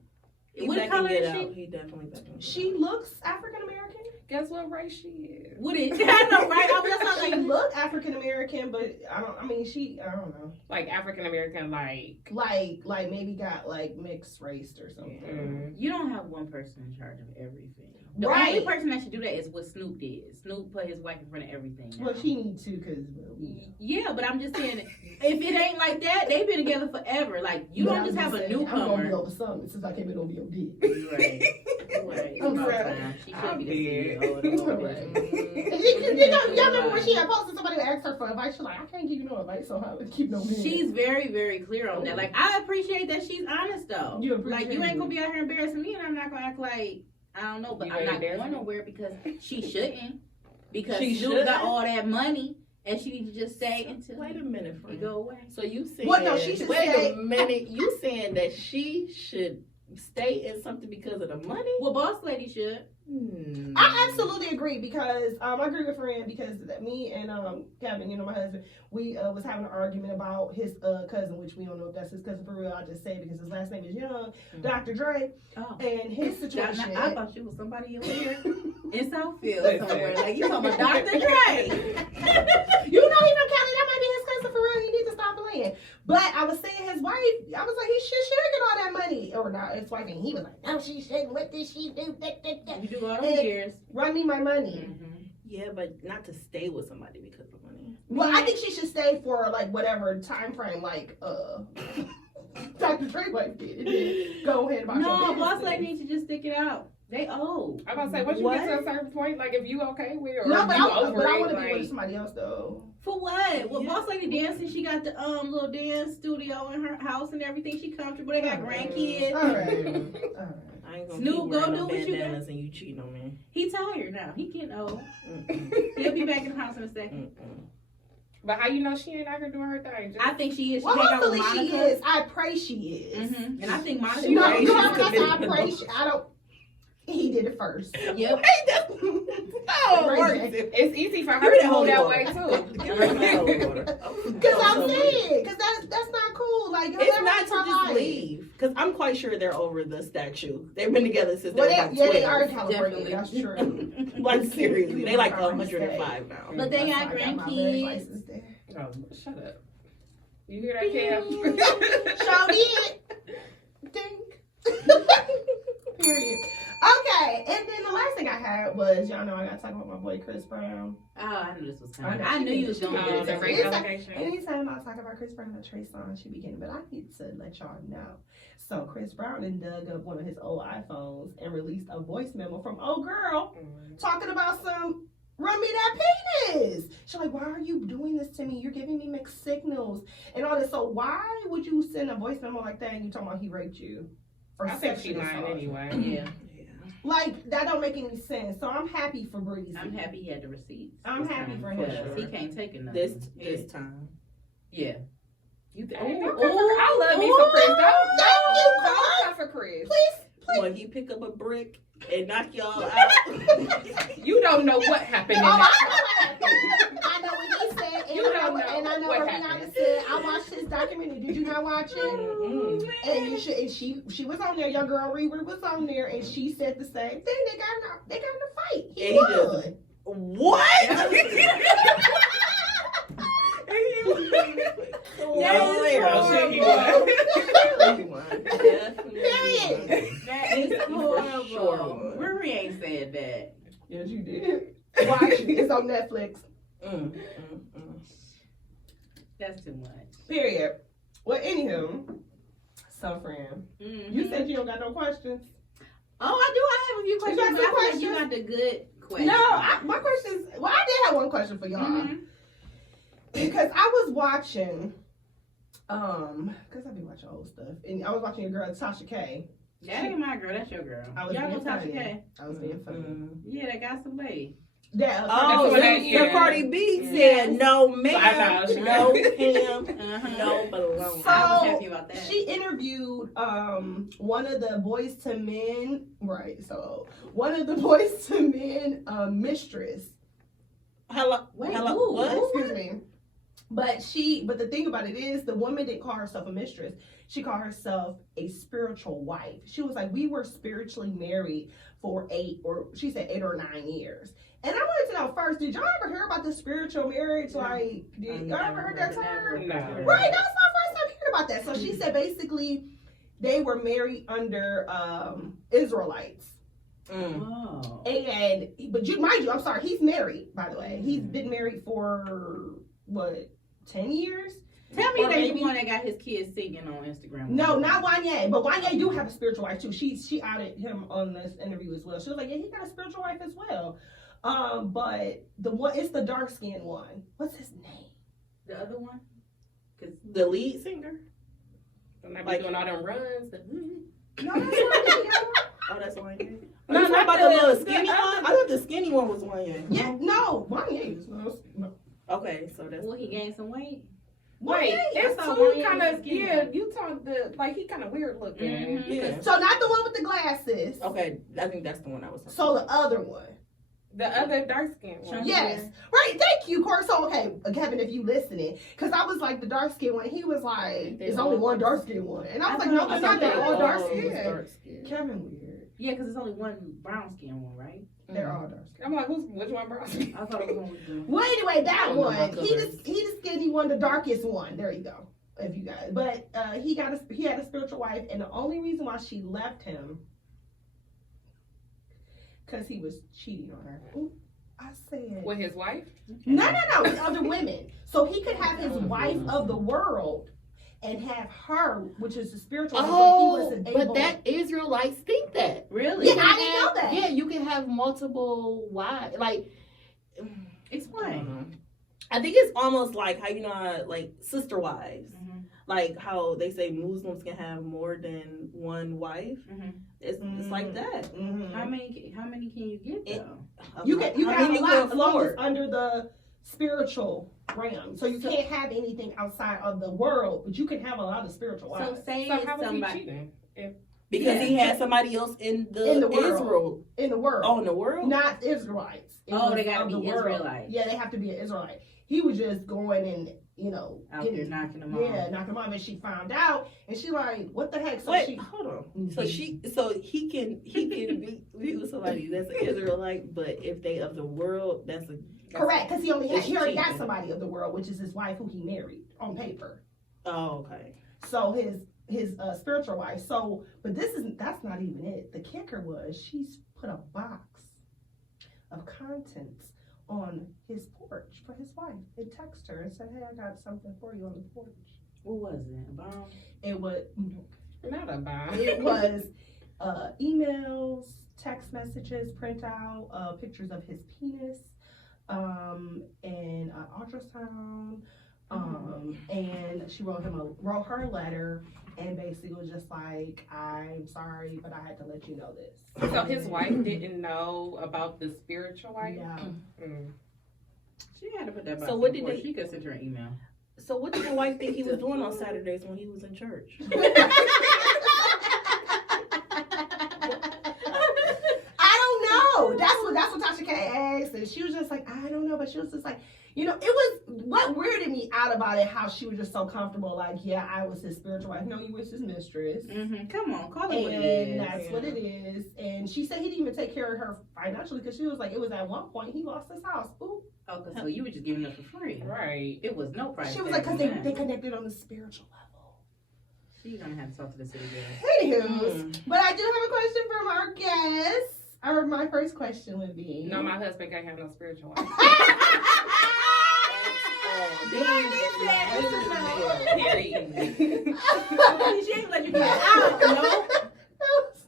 What color is she? He definitely backing. She looks African American. guess what race she is? What is? I know, right? I was She like, look African American, but I don't know. Like African American, like Like maybe got like mixed race or something. you don't have one person in charge of everything. The Right. only person that should do that is what Snoop did. Snoop put his wife in front of everything. now. Well, she needs to, because Yeah, but I'm just saying, if it ain't like that, they've been together forever. Like, you don't just have a I'm gonna be newcomer. over something since I came in on VOD. Right. Right. I'm About sorry. time. She should I'm be the CEO of the Right. organization. Y'all remember when she had posted somebody would ask her for advice? She's like, I can't give you no advice on how to keep no man. She's very, very clear on that. Like, I appreciate that she's honest, though. You appreciate Like, you ain't it. gonna be out here embarrassing me, and I'm not gonna act like, I don't know, but You I'm ain't not embarrassing going me? nowhere because she shouldn't. Because She Snoop shouldn't? got all that money, and she need to just stay until Wait a minute, it friend. go away. So you saying? Well, no, she should wait stay- a minute. You saying that she should stay in something because of the money? Well, boss lady should. I absolutely agree, because I agree with Fran, because me and Kevin, my husband, we was having an argument about his cousin, which we don't know if that's his cousin for real. I just say it because his last name is Young, Dr. Dre, Oh. and his situation. I thought you was somebody over here in Southfield somewhere. Like, you talking about Dr. Dre. You know he from Cali. That might be his cousin for real. He needs to stop playing. But I was saying his wife. I was like, he should get all that money, or not his wife, and he was like, no, she shouldn't. What did she do? You do all those years. Run me my money. Yeah, but not to stay with somebody because of money. Well, I think she should stay for like whatever time frame, like Dr. Dre wife did. And then go ahead about your No, business. boss lady needs to just stick it out. They old. I'm about to say, once you get to a certain point, like if you okay with it or No, but you I over want it, to be with like somebody else though. For what? Well, Yeah. boss lady dancing. She got the little dance studio in her house and everything. She comfortable. They got grandkids. All right. I ain't gonna Snoop, keep go wearing do no what you bandanas and you cheating on me. He tired now. He getting old. Mm-mm. He'll be back in the house in a second. Mm-mm. but how you know she ain't out here doing her thing? Just, I think she is. She Well, hang out with hopefully she Monica. is. I pray she is. Mm-hmm. And I think Monica. She No, right. you She's know what? I committed. pray. I don't. He did it first. Yep. Oh, Right, works. Jack. it's easy for her Give me to that move holy that water. way too. Give me that holy water. Because I'm saying, because that's not cool. Like, you'll It's never not get to my just life. leave. Because I'm quite sure they're over the statue. They've been together since Well, they were like they 12. are in California. Definitely. That's true. Like, seriously. They like Probably 105 now. But they That's got why I my grandkids. marriage license there. Oh, shut up. You hear that, Kev? Show did. Ding. Period. Okay, and then the last thing I had was, y'all know I gotta talk about my boy Chris Brown. Oh, I knew this was coming. I I knew you was going to Oh, do the this. rape allegation. Anytime I talk about Chris Brown or Trey Songz, she begin, but I need to let y'all know. So Chris Brown then dug up one of his old iPhones and released a voice memo from old girl talking about some run me that penis. She's like, why are you doing this to me? You're giving me mixed signals and all this. So why would you send a voice memo like that and you talking about he raped you? Or I think she sexually lying assaulted you? anyway. Yeah. Like, that don't make any sense. So I'm happy for Breezy. I'm happy he had the receipts. I'm this happy time, for him. because He can't take it nothing. This time. Yeah. You think? Ooh, I love me ooh, some Chris. thank you, Don't come for Chris. Please. When he pick up a brick and knock y'all out. You don't know what happened in Oh, that. I know what he said, and You don't know and I know what what happened. Rihanna said. I watched his documentary. Did you not watch it? Mm-mm. And you should. And she was on there. Your girl Riri was on there, and she said the same thing. They got in a fight. He And he just- won. What? Period. That is horrible. Sure. Riri ain't said that. Yes, you did. Watch it. It's on Netflix. That's too much. Period. Well, anywho, so friend, you said you don't got no questions. Oh, I do. I have a few questions. You got But I feel like questions? you got the good questions. No, my questions. Well, I did have one question for y'all because I was watching, because I be watching old stuff, and I was watching your girl Tasha K. That ain't my girl. That's your girl. I was Y'all know being Tasha funny. K. I was being funny. Yeah, that got some weight. That, Oh, yeah. the Cardi B Yeah. said no ma'am, I know. no ham, no baloney. So, I was happy about that. she interviewed one of the Boys to Men, right? So one of the Boys to Men mistress. Hello, Wait, hello, who? what? Excuse me. But the thing about it is, the woman didn't call herself a mistress. She called herself a spiritual wife. She was like, we were spiritually married for 8 or 9 years. And I wanted to know first, did y'all ever hear about the spiritual marriage? Like, did y'all ever heard that term? No. Right, that was my first time hearing about that. So she said basically they were married under Israelites. Oh. And mind you, I'm sorry, he's married, by the way. He's been married for what, 10 years? Tell me Or that maybe- the one that got his kids singing on Instagram. No, not Wanye, but Wanye do have a spiritual wife too. She outed him on this interview as well. She was like, yeah, he got a spiritual wife as well. But it's the dark skinned one. What's his name? The other one? The lead singer? And I be doing all them runs. No, that's Wanye. Oh, that's Wanye. No, No, not not about the- the little the skinny one. other- I thought the skinny one was Wanye. Yeah, no, Wanye is no. Okay, so that's. Will he gain some weight? Wait, Wanye. it's I saw two Wanye kind was of, skinny. yeah, you talk he kind of weird looking. Mhm. Yeah. So not the one with the glasses. Okay, I think that's the one I was talking So the other one. The other dark skin one. Yes. Right. Thank you, Court. So, okay, Kevin, if you listening, because I was like the dark skin one. He was like, there's only one dark skin one. And I was like, no, they're not. They're all dark skin. Kevin, weird. Yeah, because it's only one brown skin one, right? They're all dark skin. I'm like, which one, bro? I thought it was one with the... Well, anyway, I that don't know one. my He colors. the skinny one, the darkest one. There you go. If you guys, but he had a spiritual wife, and the only reason why she left him, because he was cheating on her. Ooh, I said With his wife? no, with other women, so he could have his wife of the world and have her, which is the spiritual wife, but he wasn't able. But that Israelites think that. Really? Yeah, I didn't know that. Yeah, you can have multiple wives. Like, Explain. I think it's almost like how like sister wives, Mm-hmm. like how they say Muslims can have more than one wife. Mm-hmm. It's like that. Mhm. How many can you get though? You can How have many a you lot can as long as afford? it's under the spiritual realm. So you can't have anything outside of the world, but you can have a lot of spiritual So wives say So how was he somebody. cheating? Because he had somebody else in the world. Israel. in the world. Oh, in the world? Not Israelites. It Oh, was they gotta of the be world. Israelites. Yeah, they have to be an Israelite. He was just going and Out there knocking them yeah, off. knocking them off, and she found out, and she like, what the heck? So Wait, she hold on. So he can be with somebody that's an Israelite, but if they of the world, that's correct, because he already cheating. got somebody of the world, which is his wife who he married on paper. Oh, okay. So his spiritual wife. So, but that's not even it. The kicker was she's put a box of contents on his porch for his wife. It texted her and said, "Hey, I got something for you on the porch." What was it? A bomb? It was Not a bomb. it was emails, text messages, printout, pictures of his penis, and ultrasound. And she wrote her a letter, and basically was just like, "I'm sorry, but I had to let you know this." So his wife didn't know about the spiritual wife? Yeah. Mm. She had to put that. So what did She could send her an email. So what did the wife think he was doing on Saturdays when he was in church? I don't know. That's what Tasha K asked, and she was just like, "I don't know," but she was just like, it was what weirded me out about it, how she was just so comfortable, like, yeah, I was his spiritual wife. No, you was his mistress. Mm-hmm. Come on, call it what it And is. that's what it is. And she said he didn't even take care of her financially, because she was like, it was at one point he lost his house. Ooh. Okay, so you were just giving it for free. Right. It was no price. She was tag like, because on that. they connected on the spiritual level. She's gonna have to talk to the city girl. Anywho, but I do have a question from our guest. My first question would be, No, my husband can't have no spiritual wife. Period. She ain't let you get out. No.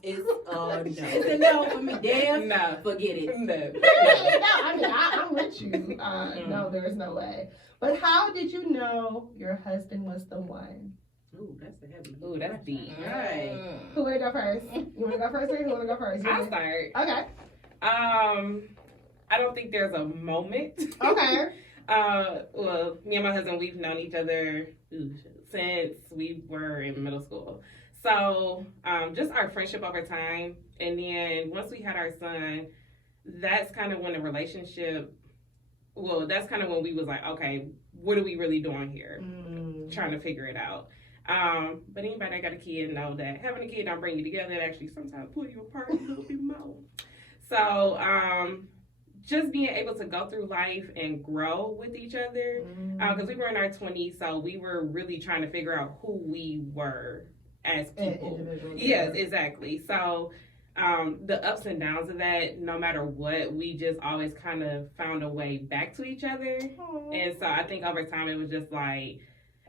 It's no. It's a no for me. Damn. No. Forget it. No. I mean, I'm with you. No, there is no way. But how did you know your husband was the one? Ooh, that's a heavy. Ooh, that's deep. Right. Who wanna go first? You wanna go first, or who wanna go first? I'll start. Okay. I don't think there's a moment. Okay. Well, me and my husband, we've known each other since we were in middle school. So, just our friendship over time. And then once we had our son, that's kind of when the relationship, that's kind of when we was like, okay, what are we really doing here? Trying to figure it out. But anybody that got a kid know that having a kid don't bring you together. It actually sometimes pull you apart a little bit more. So, just being able to go through life and grow with each other, because we were in our 20s, so we were really trying to figure out who we were as people. Yes, exactly. So the ups and downs of that, no matter what, we just always kind of found a way back to each other. Aww. And so I think over time it was just like,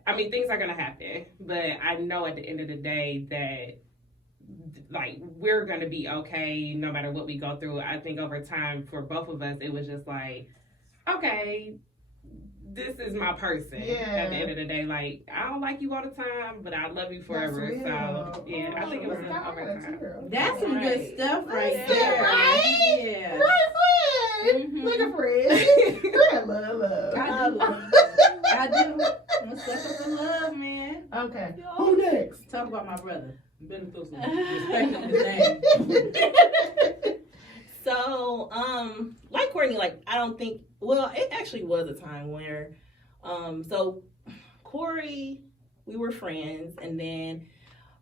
I mean, things are going to happen, but I know at the end of the day that like we're gonna be okay no matter what we go through. I think over time for both of us it was just like, okay, this is my person. At the end of the day, like I don't like you all the time, but I love you forever. So yeah, I think it was over time. That's some good stuff right there. Right? Yeah. Right, friend. Like a friend. Friend, love. I do. I'm such for love, man. Okay. Who next? Talk about my brother. Been through some respect on his name. So, like Cortney, like I don't think. Well, it actually was a time where, so Corey, we were friends, and then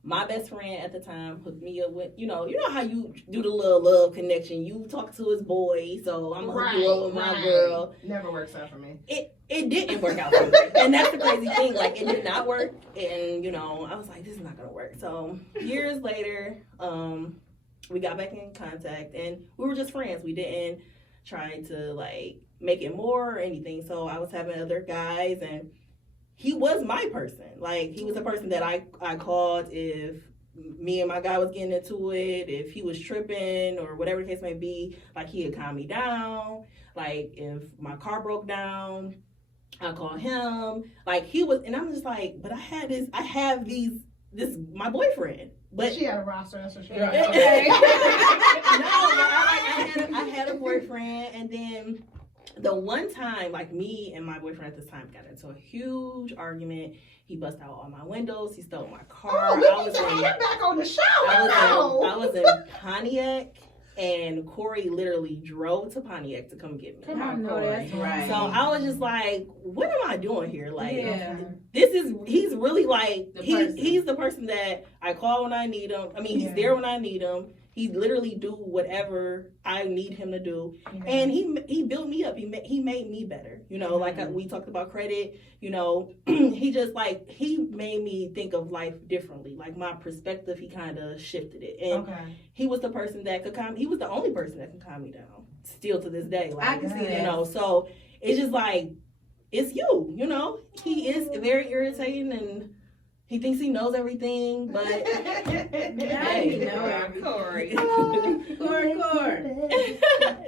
my best friend at the time hooked me up with, you know how you do the little love connection. You talk to his boy, so I'm gonna hook you up with my girl. Never works out for me. It didn't work out for me, and that's the crazy thing. Like it did not work, and I was like, this is not gonna work. So years later, we got back in contact, and we were just friends. We didn't try to like make it more or anything. So I was having other guys, and he was my person. Like he was the person that I called if me and my guy was getting into it, if he was tripping or whatever the case may be. Like he would calm me down. Like if my car broke down, I call him. Like he was, and I'm just like, but I have this my boyfriend. But she had a roster, that's what she had. had. Okay. I had a boyfriend, and then the one time, like me and my boyfriend at this time got into a huge argument. He busted out all my windows. He stole my car. Oh, we need to have him back on the show. I was in Pontiac. And Corey literally drove to Pontiac to come get me. Come on, no, that's right. So I was just like, what am I doing here? Like, he's really like, he's the person that I call when I need him. I mean, he's there when I need him. He literally do whatever I need him to do. Yeah. And he built me up. He made me better. Like we talked about credit, he just like, he made me think of life differently. Like my perspective, he kind of shifted it. And he was the person that could he was the only person that can calm me down still to this day. Like, I can see that. So it's just like, it's you, he is very irritating and he thinks he knows everything, but hey, Corey. Corey.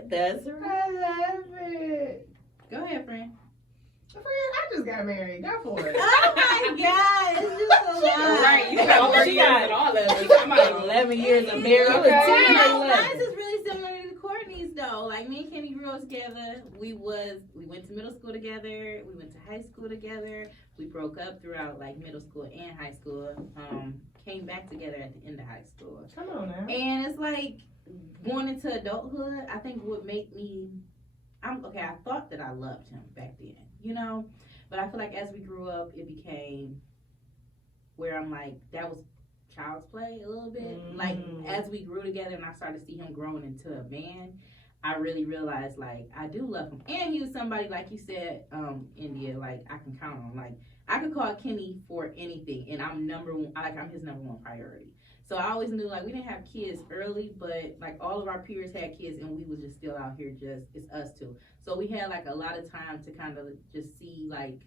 That's right. I love it. Go ahead, friend. Friend, I just got married. Go for it. Oh my God, it's just a lot. Right, you got 30 years and all of us. I'm like 11 years of marriage. Mine is really similar to Cortney's though. Like me and Kenny grew up together. We went to middle school together. We went to high school together. We broke up throughout like middle school and high school. Came back together at the end of high school. Come on now. And it's like going into adulthood, I think would make me, I thought that I loved him back then, but I feel like as we grew up, it became where I'm like, that was child's play a little bit. Like as we grew together and I started to see him growing into a man, I really realized like I do love him. And he was somebody, like you said, India, like I can count on. Like I could call Kenny for anything and I'm his number one priority. So I always knew like we didn't have kids early, but like all of our peers had kids and we was just still out here it's us two. So we had like a lot of time to kind of just see like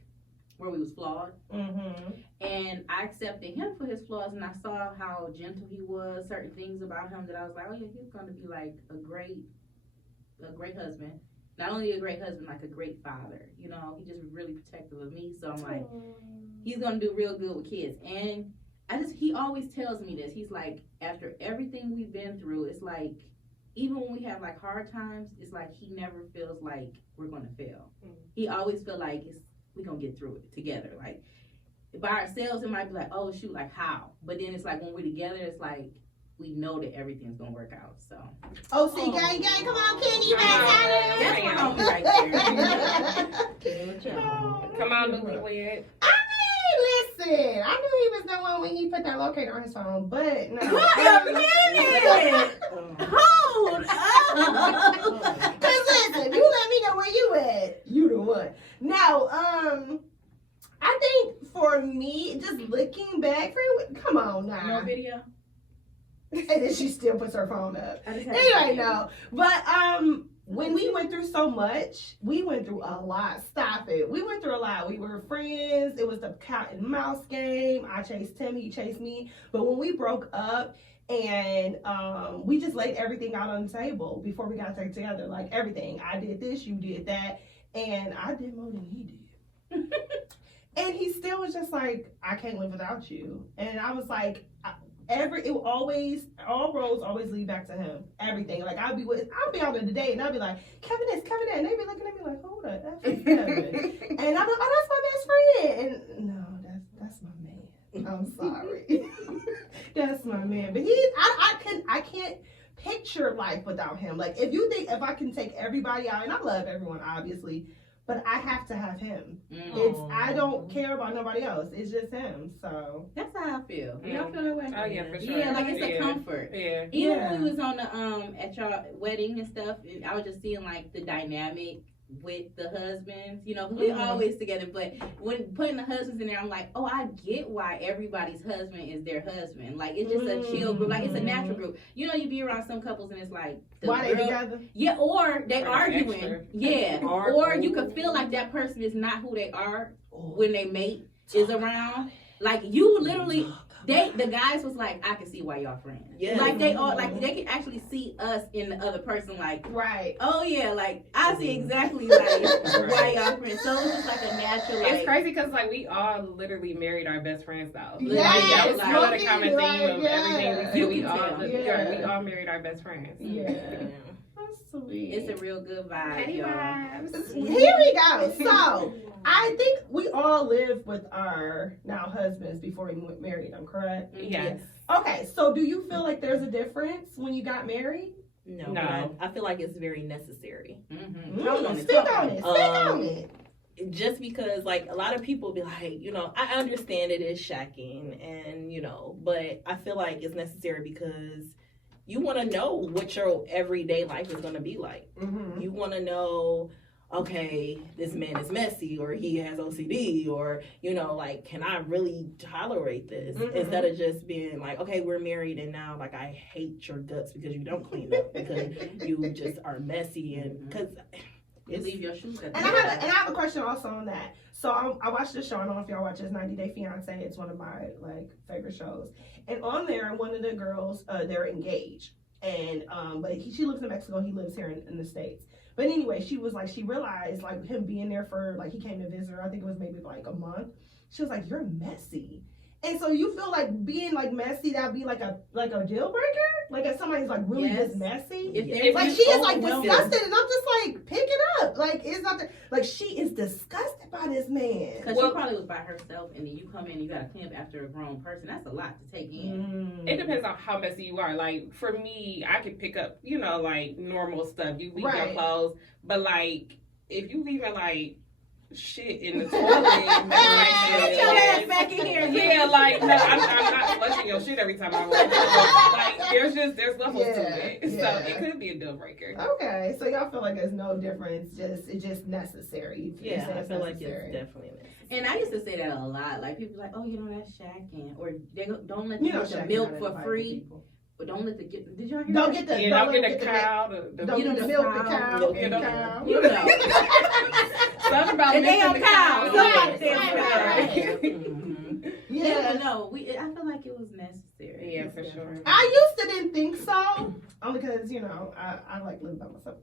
where we was flawed. Mm-hmm. And I accepted him for his flaws, and I saw how gentle he was, certain things about him that I was like, oh yeah, he's going to be like a great husband. Not only a great husband, like a great father. You know, he just really protective of me. So I'm like, he's going to do real good with kids. And he always tells me this. He's like, after everything we've been through, it's like, even when we have like hard times, it's like he never feels like we're going to fail. He always feel like we're going to get through it together. Like, by ourselves, it might be like, oh, shoot, like how? But then it's like when we're together, it's like we know that everything's going to work out. So. Oh, see, gang, come on, Kenny, that's my homie right there. Come on, newlywed. Listen, I knew he was the one when he put that locator on his phone, but no. Wait a minute! Hold up! Because listen, you let me know where you at. You the one. Now, I think for me, just looking back, come on now. No video? And then she still puts her phone up. Anyway, no. But when we went through so much, we went through a lot. Stop it. We went through a lot. We were friends. It was the cat and mouse game. I chased him. He chased me. But when we broke up and we just laid everything out on the table before we got together, like everything. I did this, you did that, and I did more than he did. And he still was just like, I can't live without you. And I was like, all roads always lead back to him. Everything. Like I'll be out of the day and I'll be like, Kevin this, Kevin that, and they be looking at me like, hold up, that's Kevin. And I'm like, oh, that's my best friend. And no, that's my man. I'm sorry. That's my man. But I can't picture life without him. Like if I can take everybody out, and I love everyone obviously, but I have to have him. I don't care about nobody else. It's just him. So that's how I feel. Y'all feel that way? Oh yeah, for sure. Yeah, like it's a comfort. Yeah. Even when we was on the at your wedding and stuff, and I was just seeing like the dynamic with the husbands. You know, we always together, but when putting the husbands in there, I'm like, oh, I get why everybody's husband is their husband. Like it's just a chill group. Like it's a natural group. You know, you be around some couples and it's like why they together? Yeah, or they Or arguing. extra. Yeah, or you could feel like that person is not who they are when they mate is around. Like you literally. The guys was like, I can see why y'all friends. Yeah. Like they all like they can actually see us in the other person. Like right. Oh yeah, like I see exactly like why y'all friends. So it's just like a natural. Like, it's crazy because like we all literally married our best friends though. Yes, like, that was kind of the common theme of You everything we can we all married our best friends. Yeah. That's sweet. It's a real good vibe, y'all. Here we go. So I think we all lived with our now husbands before we married them, correct? Yes. Okay, so do you feel like there's a difference when you got married? No. I feel like it's very necessary. Speak on it. Just because, like, a lot of people be like, you know, I understand it is shacking and, you know, but I feel like it's necessary because you want to know what your everyday life is going to be like. You want to know, okay, this man is messy or he has OCD or, you know, like, can I really tolerate this? Instead of just being like, okay, we're married and now, like, I hate your guts because you don't clean up because you just are messy and because... You leave your shoes at the and I have a question also on that. So I watched this show. I don't know if y'all watch this, 90 Day Fiance. It's one of my like favorite shows. And on there, one of the girls, they're engaged, and but she lives in Mexico. He lives here in the States. But anyway, she was like, she realized like him being there for like he came to visit her. I think it was maybe like a month. She was like, "You're messy." And so you feel like being like messy, that'd be like a deal breaker? Like if somebody's like really just messy? If like she is like disgusted and I'm just like, pick it up. Like it's not like she is disgusted by this man. Because she probably was by herself and then you come in and you gotta clean up after a grown person. That's a lot to take in. It depends on how messy you are. Like for me, I could pick up, you know, like normal stuff. You leave your clothes. But like if you leave it like shit in the toilet. Back in here. Yeah, like no, I'm not flushing your shit every time I walk. Like there's levels to it, so it could be a deal breaker. Okay, so y'all feel like there's no difference, it's just necessary. I feel like it's definitely necessary. And I used to say that a lot. Like people like, oh, you know that's shacking, or they don't let you get the milk for free. But don't let the did y'all hear don't that? Get the don't get the cow. Don't get the milk the cow. You know. Something about the damn cow. Yeah, but no, I feel like it was necessary. Yeah, for sure. I used to didn't think so, only because I like living by myself.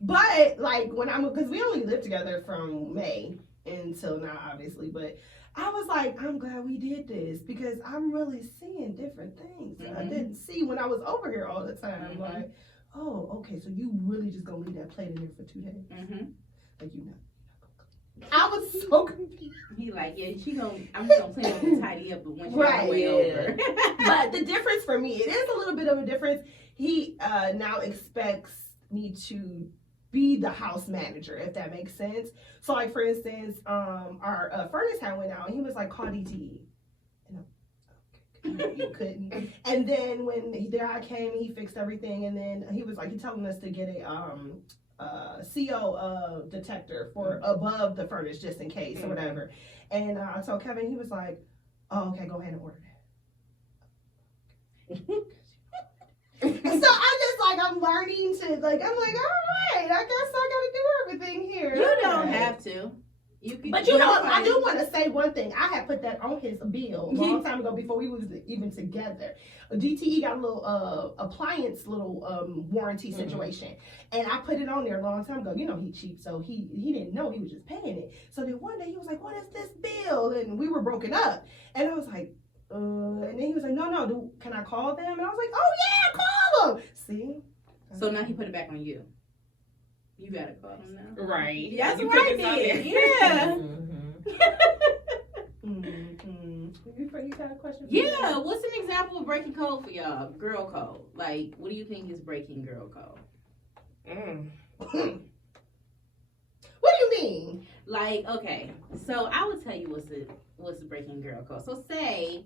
But like when because we only lived together from May until now, obviously. But I was like, I'm glad we did this because I'm really seeing different things that I didn't see when I was over here all the time. Like, oh, okay, so you really just gonna leave that plate in there for 2 days? Like I was so confused. He like, yeah, I'm just gonna plan on to tidy up, but once you're on the way over. But the difference for me, it is a little bit of a difference. He now expects me to be the house manager, if that makes sense. So like for instance, our furnace had went out and he was like, call DTE. And you couldn't. And then when the guy came, he fixed everything, and then he was like, he telling us to get a CO detector for above the furnace just in case or whatever. And I told Kevin, he was like, oh, okay, go ahead and order that. So I'm just like, I'm learning to I'm like, all right, I guess I gotta do everything here. You don't have to. But I do want to say one thing. I had put that on his bill a long time ago before we was even together. DTE got a little appliance warranty situation, and I put it on there a long time ago. He cheap, so he didn't know, he was just paying it. So then one day he was like, "What is this bill?" And we were broken up, and I was like, and then he was like, "No, can I call them?" And I was like, "Oh yeah, call them." See. So now he put it back on you. You gotta call him now. Right. That's you what I did. Yeah. You got a question? Yeah. What's an example of breaking code for y'all? Girl code. Like, what do you think is breaking girl code? What do you mean? Like, okay. So I would tell you what's the breaking girl code. So say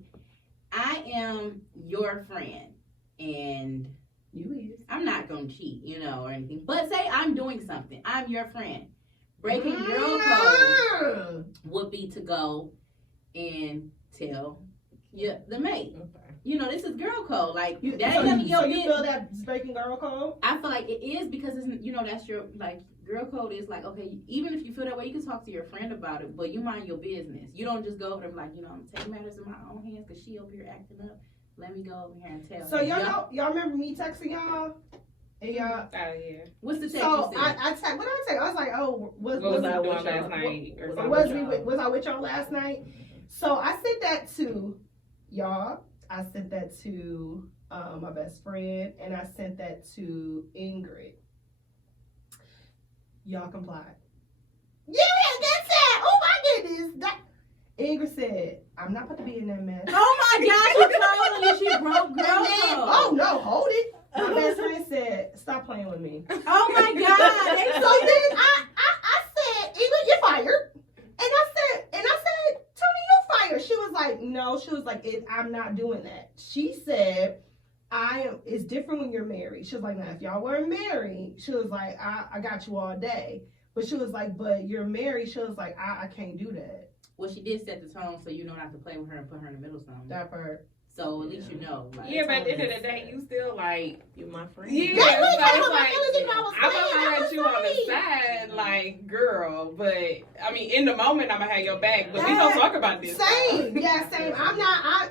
I am your friend and I'm not gonna cheat, or anything. But say I'm doing something. I'm your friend. Breaking girl code would be to go and tell the mate. Okay. This is girl code. Like that ain't none of your business. You feel that's breaking girl code? I feel like it is because it's that's your girl code is like, okay, even if you feel that way, you can talk to your friend about it, but you mind your business. You don't just go over there like, I'm taking matters in my own hands because she over here acting up. Let me go over here and tell. So y'all remember me texting y'all? And y'all, oh yeah. What's the text? So you said? I text. What did I text? I was like, oh, was I with last night? Was I with y'all last night? So I sent that to y'all. I sent that to my best friend, and I sent that to Ingrid. Y'all complied. Yeah, that's it. Oh my goodness. Ingrid said, I'm not about to be in that mess. Oh my gosh, you told me she broke girl code. Oh no, hold it. My best friend said, stop playing with me. Oh my God. So then I said, Ingrid, you're fired. And I said, Tony, you're fired. She was like, no. She was like, I'm not doing that. She said, it's different when you're married. She was like, now if y'all weren't married, she was like, I got you all day. But she was like, but you're married. She was like, I can't do that. Well, she did set the tone so you don't have to play with her and put her in the middle of something. That part. So at least you know. Like, yeah, but at the end of the day, you still like, you my friend. Yeah, That's really so kind of it's what my like, feelings even I was I'm saying. gonna holler at you on the side, like, girl. But I mean, in the moment, I'm gonna have your back. But we don't talk about this. Same. Yeah, same. I'm not.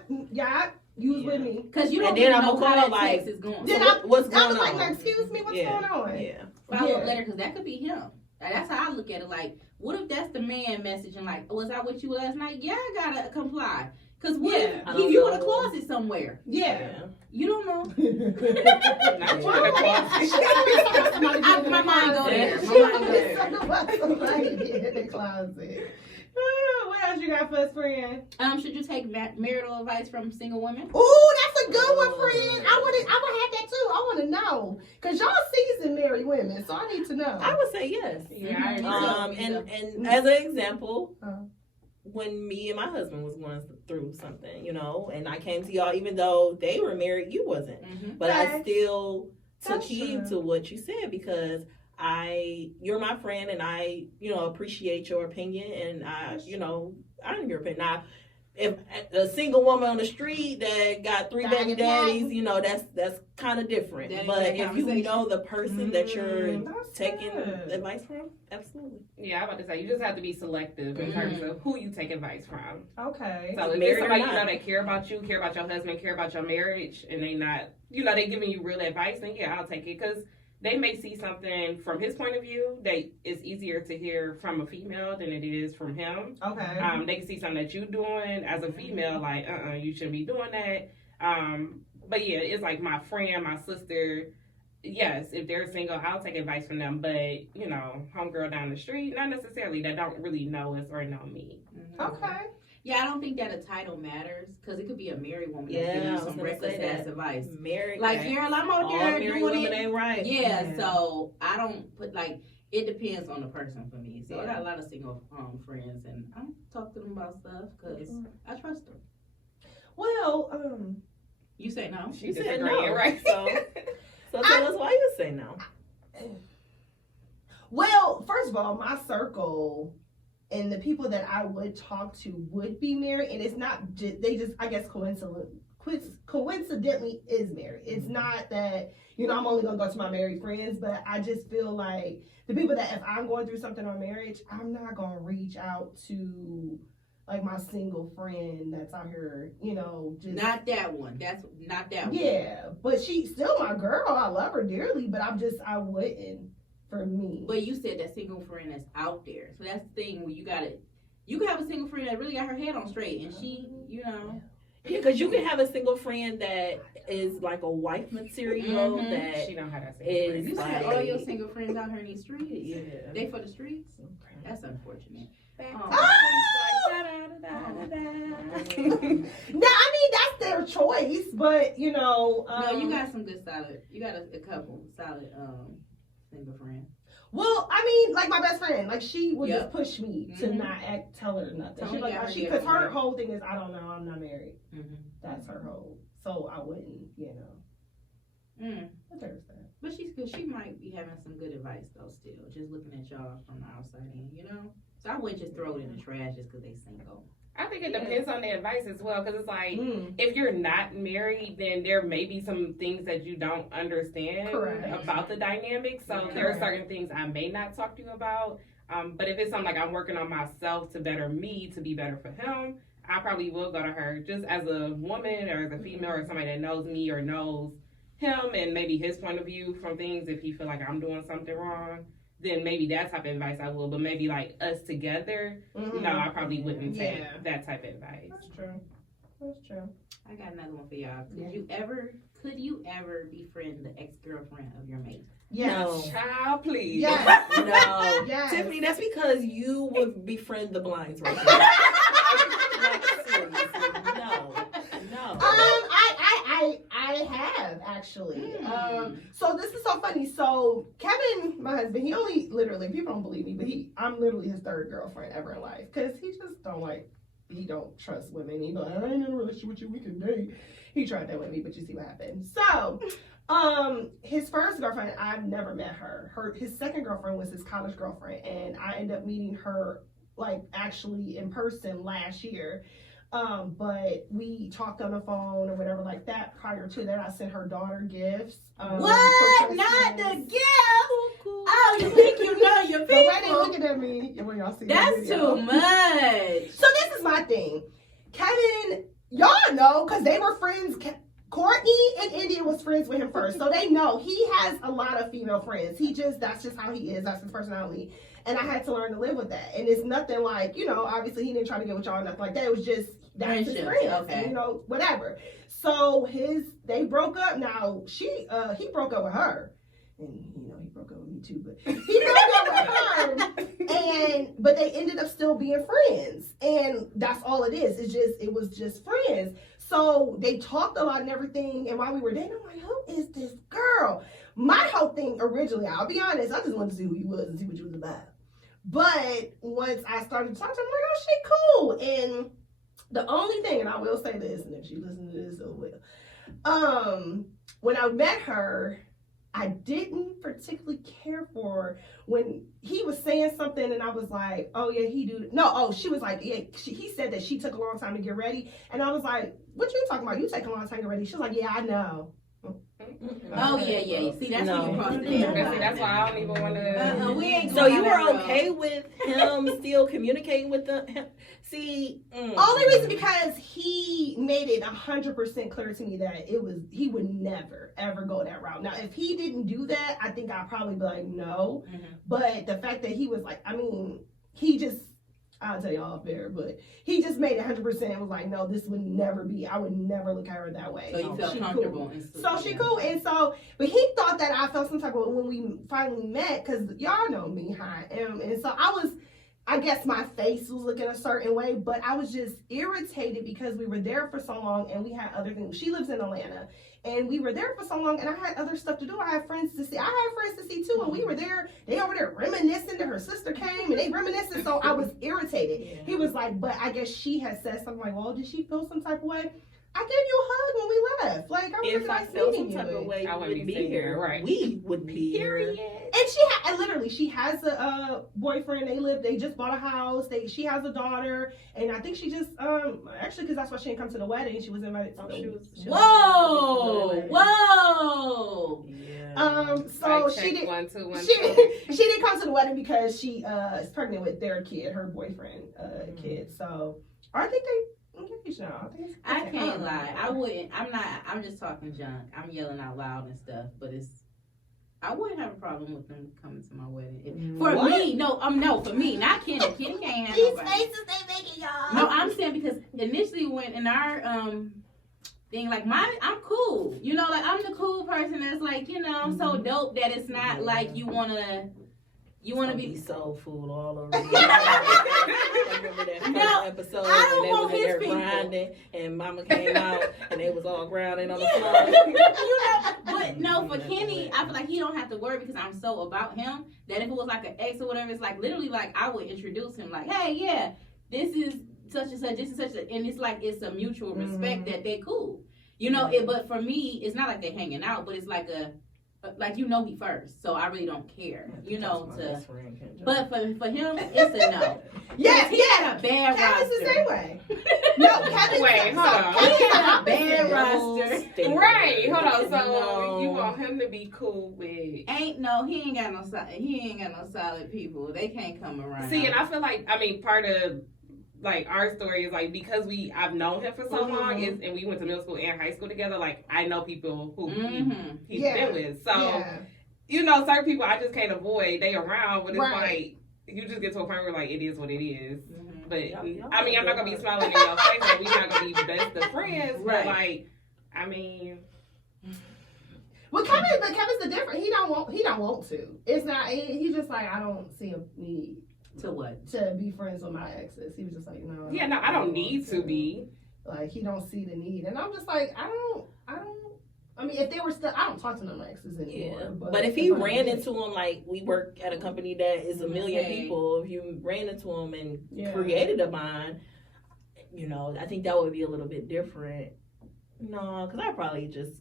You was with me. Because you don't and then even I'm know gonna how call that like, text is going. Then what's going I was on? like, excuse me, what's going on? Yeah. Follow up letter, because that could be him. That's how I look at it. Like, what if that's the man messaging? Like, was I with you last night? Yeah, I gotta comply. Because what if you in a closet somewhere? Yeah. You don't know. Not you in the closet. My mind go there. Somebody in the closet. What else you got for us, friend? Should you take marital advice from single women? Ooh, that's a good one, friend. I would have that too. I want to know, cause y'all seasoned married women, so I need to know. I would say yes. Yeah, and as an example, when me and my husband was going through something, and I came to y'all, even though they were married, you wasn't. But I still took heed to what you said because you're my friend and I, appreciate your opinion and I'm your opinion. Now, if a single woman on the street that got 3 baby daddies, you know, that's kind of different. But if you know the person that you're taking advice from, absolutely. Yeah, I'm about to say, you just have to be selective in terms of who you take advice from. Okay. So if there's somebody you know that care about you, care about your husband, care about your marriage, and they not, you know, they giving you real advice, then yeah, I'll take it. Because they may see something from his point of view that is easier to hear from a female than it is from him. Okay. They can see something that you're doing as a female, like, you shouldn't be doing that. But yeah, it's like my friend, my sister, yes, if they're single, I'll take advice from them. But, you know, homegirl down the street, not necessarily, that don't really know us or know me. Okay. Yeah, I don't think that a title matters because it could be a married woman that's giving you some reckless ass advice. Married, like, Carol, I'm out there doing it. Ain't right. Yeah, so I don't put like it depends on the person for me. So I got a lot of single friends, and I talk to them about stuff because I trust them. Well, you say no. She said disagreeing, no. right? So tell us why you say no. Well, first of all, my circle and the people that I would talk to would be married, and it's not they just I guess coincidentally is married. It's not that, you know, I'm only gonna go to my married friends, but I just feel like the people that if I'm going through something on marriage, I'm not gonna reach out to like my single friend that's out here, you know, just not that one. That's not that one. Yeah, but she's still my girl. I love her dearly, but I wouldn't. For me. But you said that single friend that's out there. So that's the thing where you can have a single friend that really got her head on straight and she, you know. Yeah, because you can have a single friend that is like a wife material that she don't have that is you like, said all your single friends out here in these streets. Yeah. They for the streets? That's unfortunate. No, I mean that's their choice, but you know. No, you got some good solid. You got a couple solid single friends. Well, I mean, like my best friend, like she would just push me to not tell her nothing. She's like, because her whole thing is, I don't know, I'm not married. That's her whole. So I wouldn't, you know. But she's good. She might be having some good advice though. Still, just looking at y'all from the outside in, you know. So I wouldn't just throw it in the trash just because they single. I think it depends on the advice as well, because it's like if you're not married, then there may be some things that you don't understand about the dynamic. So there are certain things I may not talk to you about. But if it's something like I'm working on myself to better me, to be better for him, I probably will go to her just as a woman or as a female or somebody that knows me or knows him and maybe his point of view from things. If he feel like I'm doing something wrong, then maybe that type of advice I will. But maybe like us together, no, I probably wouldn't take that type of advice. That's true. That's true. I got another one for y'all. Could you ever befriend the ex-girlfriend of your mate? Yes. No. Child, please. Yes. No. Yes. Tiffany, that's because you would befriend the blinds right now. Like, seriously, no. I have actually. So this is so funny. So Kevin, my husband, he only literally, people don't believe me, but I'm literally his third girlfriend ever in life because he just he don't trust women. He like, I ain't in a relationship with you. We can date. He tried that with me, but you see what happened. So, his first girlfriend, I've never met her. His second girlfriend was his college girlfriend, and I ended up meeting her like actually in person last year. But we talked on the phone or whatever like that. Prior to that, I sent her daughter gifts. What? Not the gift? Oh, you think you know your people? The way they looking at me when y'all see that's too much. So this is my thing. Kevin, y'all know because they were friends. Cortney in India was friends with him first, so they know he has a lot of female friends. That's just how he is. That's his personality. And I had to learn to live with that. And it's nothing like, you know, obviously he didn't try to get with y'all or nothing like that. It was just, that's his friend. Okay. And, you know, whatever. So they broke up. Now, he broke up with her. And, you know, he broke up with me too. But he broke up with her. But they ended up still being friends. And that's all it is. It was just friends. So they talked a lot and everything. And while we were dating, I'm like, who is this girl? My whole thing originally, I'll be honest, I just wanted to see who you was and see what you was about. But once I started talking to her, I'm like, oh, she cool. And the only thing, and I will say this, and if she listens to this, so will. When I met her, I didn't particularly care for when he was saying something and I was like, oh yeah, he do. No, oh, she was like, yeah, he said that she took a long time to get ready. And I was like, what you talking about? You take a long time to get ready. She was like, yeah, I know. Oh yeah. See, that's when you cross the See, line. that's why I don't even want to. We ain't So going you down were that okay road. with him still communicating with him? See, Only reason because he made it 100% clear to me that he would never ever go that route. Now, if he didn't do that, I think I'd probably be like no. Mhm. But the fact that he was like, I mean, he just. I'll tell you off there, but he just made it 100% and was like, no, this would never be, I would never look at her that way. So you felt She comfortable. cool. And So she cool, and so, but he thought that I felt some type of, when we finally met, because y'all know me how I am, and so I guess my face was looking a certain way, but I was just irritated because we were there for so long and we had other things. She lives in Atlanta, and we were there for so long, and I had other stuff to do. I had friends to see. I had friends to see too, and we were there. They over there reminiscing that her sister came, and they reminiscing. So I was irritated. Yeah. He was like, but I guess she had said something like, well, did she feel some type of way? I gave you a hug when we left. Like, I was if I nice felt some meeting type you. of way, I you wouldn't wouldn't be be sitting here. here, right. We would be here. And she has a boyfriend. They just bought a house. She has a daughter, and I think she just actually, because that's why she didn't come to the wedding. She was invited to Whoa! Yeah. So Like, she check did. 1 2 1 She 2. she didn't come to the wedding because she is pregnant with their kid, her boyfriend kid. So I think they engaged now. I can't lie. I wouldn't. I'm just talking junk. I'm yelling out loud and stuff, but I wouldn't have a problem with them coming to my wedding. For me, no, for me, not Kenny. Kenny can't have These nobody. faces they making, y'all. No, I'm saying because initially when in our thing, like I'm cool. You know, like I'm the cool person that's like, you know, I'm so dope that it's not like you wanna be soul food all over. I remember that first episode I don't when they want was in his there people. grinding, and Mama came out, and they was all grounding on the floor. you know, but no, for Kenny, I feel like he don't have to worry because I'm so about him that if it was like an ex or whatever, it's like literally like I would introduce him like, hey, yeah, this is such and such, this is such a, and it's like it's a mutual respect that they cool. You know, but for me, it's not like they're hanging out, but it's like like you know me first, so I really don't care. You know, but for him, it's a no. Yes, he had a bad Kevin's roster. the same way. No, Kevin's Wait, hold on. He had a bad roster. Right, hold on. So No. you want him to be cool with? He ain't got no solid people. They can't come around. See, and I feel like part of like our story is like because I've known him for so long and we went to middle school and high school together. Like I know people who he's been with. So you know, certain people I just can't avoid. They around, but it's like you just get to a point where like it is what it is. But I mean, I'm not gonna be smiling in your face. Like, we're not gonna be best of friends. But like, I mean. Well, Kevin's the different. He don't want to. It's not. He's just like I don't see a need to what? To be friends with my exes. He was just like no. Yeah, no, I don't need to be. Like he don't see the need, and I'm just like I don't. I mean, if they were still, I don't talk to none of my exes anymore. Yeah, but if he ran into him, like we work at a company that is a million people, if you ran into him and created a bond, you know, I think that would be a little bit different. No, because I probably just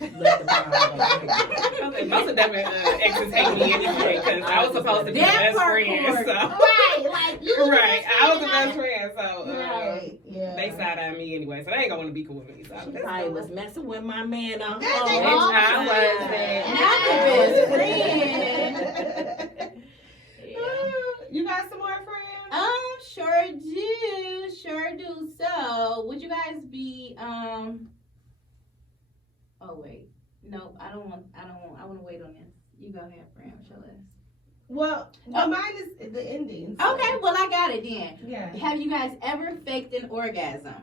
let the bond. Most of them exes hate me anyway because I was supposed to be the best friend. So. Right, like you. Right, I was the best friend, so they side eye me anyway, so they ain't gonna want to be cool with me. So I was messing with my man. Not the best friend. You got some more friends? Sure do. So, would you guys be Oh wait, no, I want to wait on this. You go ahead, friend. Show us. Well, mine is the ending. So. Okay, well I got it then. Yeah. Have you guys ever faked an orgasm?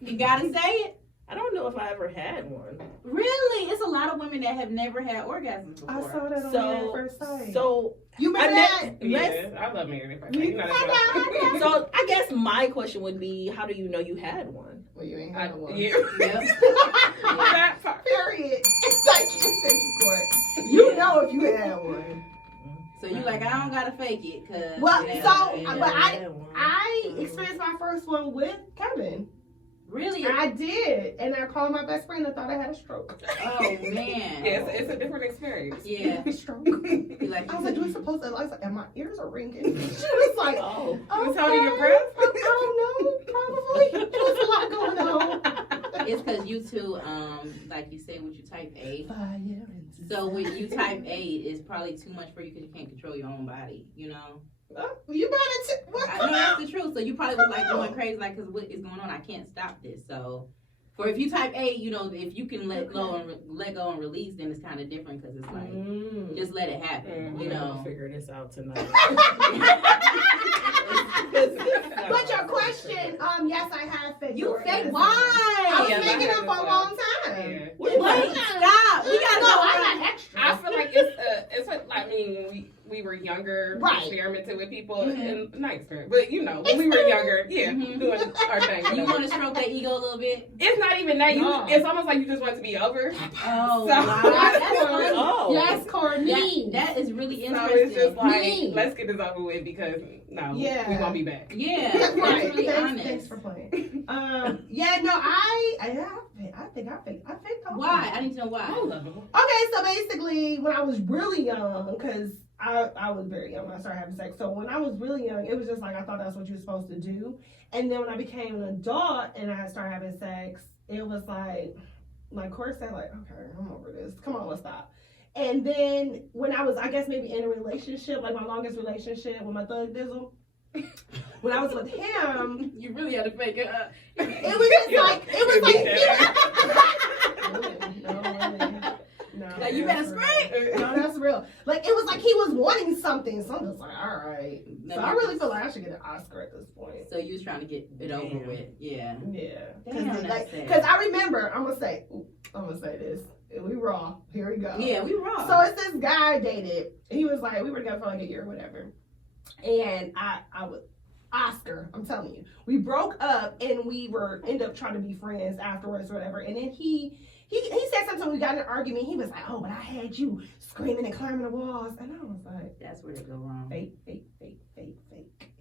You gotta say it. I don't know if I ever had one. Really? It's a lot of women that have never had orgasms before. I saw that on Married at First Sight. So you remember that? Yeah, I love Married at First Sight. So I guess my question would be, how do you know you had one? Well, you ain't had one. Yeah. That part. Period. Thank you, Court. You know if you had one. So you like, I don't gotta fake it, cause. Well, I experienced my first one with Kevin. Really? I did, and I called my best friend and thought I had a stroke. Oh man. Yeah, it's a different experience. Yeah. Stroke. Like, I was like, do we supposed to? I was like, and my ears are ringing. She was like, Oh. You was holding your breath? I don't know, probably. There was a lot going on. it's because you two, like you say, with you type A. Fire. So when you type A, it's probably too much for you because you can't control your own body. You know. You brought it to what? I know that's the truth. So you probably was like going crazy, like, because what is going on? I can't stop this. So, for if you type A, you know, if you can let go and release, then it's kind of different because it's like just let it happen. You know. Figure this out tonight. But your question, yes, I have faked. You orgasm. fake? Why? I was Yeah, faking I them for a have long time. Yeah. Wait, stop. We gotta No, go. I'm not extra. I feel like it's like, I mean, when we were younger, Right. experimented with people, and not experiment, but you know, when we were younger, doing our thing. You want to stroke that ego a little bit? It's not even that. No. It's almost like you just want it to be over. Oh, So- wow. That's funny. Oh. Yes, Cortney. That is really So interesting. it's just like, Me. let's get this over with because Yeah. we're gonna be back. Yeah, Yeah, that's right. really honest. Thanks for playing. Yeah, no, I think I faked all Why? I need to know why. Okay, so basically, when I was really young, because I was very young when I started having sex. So when I was really young, it was just like I thought that's what you were supposed to do. And then when I became an adult and I started having sex, it was like Court said, like, okay, I'm over this. Come on, let's stop. And then when I was, I guess maybe in a relationship, like my longest relationship with my thug dizzle, when I was with him, You really had to fake it up. it was just like, no, Like, you better scream. No, that's real. Like, it was like he was wanting something, so I'm just like, all right. So I really feel like I should get an Oscar at this point. So you was trying to get it over with. Yeah. Yeah. Damn, that's sad. Because I remember, I'm gonna say this. We raw. Here we go. Yeah, we wrong. So it's this guy I dated. He was like, we were together for like a year or whatever. And I was Oscar, I'm telling you. We broke up and we end up trying to be friends afterwards or whatever. And then he said something, we got in an argument. He was like, oh, but I had you screaming and climbing the walls. And I was like, that's where they go wrong. fake.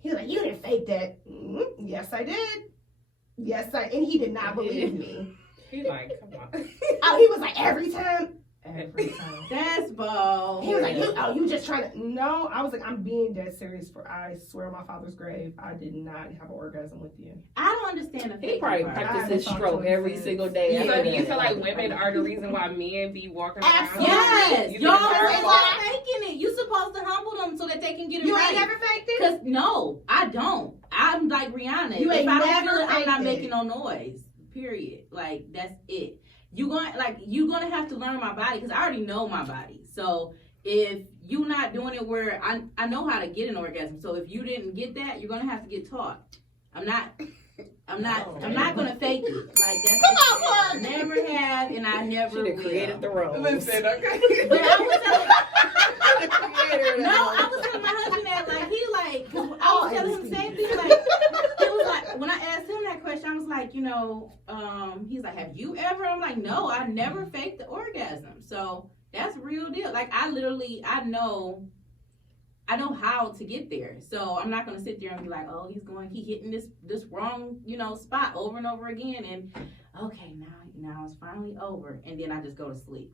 He was like, you didn't fake that. Yes, I did. And he did not believe me. He like, come on. Oh, he was like, every time. That's bold. He was like, you just trying to. No, I was like, I'm being dead serious. I swear on my father's grave, I did not have an orgasm with you. I don't understand the He fake probably part. practices stroke every single day. Yeah. So do you feel like women are the reason why men be walking around? Absolutely. Yes, You y'all think it's are our fault? faking it. You supposed to humble them so that they can get it You right. ain't never faked it? Cause no, I don't. I'm like Rihanna. You If ain't I don't never feel it, I'm not faked making it. no noise. Period. Like that's it. You're gonna have to learn my body because I already know my body. So if you're not doing it where I know how to get an orgasm. So if you didn't get that, you're gonna have to get taught. I'm not gonna fake it. Like that's Come on, Mark. never have and I never will. Created the role. Listen, okay. But I was telling I was telling my husband that I was telling him the same thing. He was like, when I asked him that question, I was like, he's like, have you ever? I'm like, no, I never faked the orgasm. So that's real deal. Like I know how to get there. So I'm not gonna sit there and be like, oh, he hitting this wrong, spot over and over again. And okay, now it's finally over. And then I just go to sleep.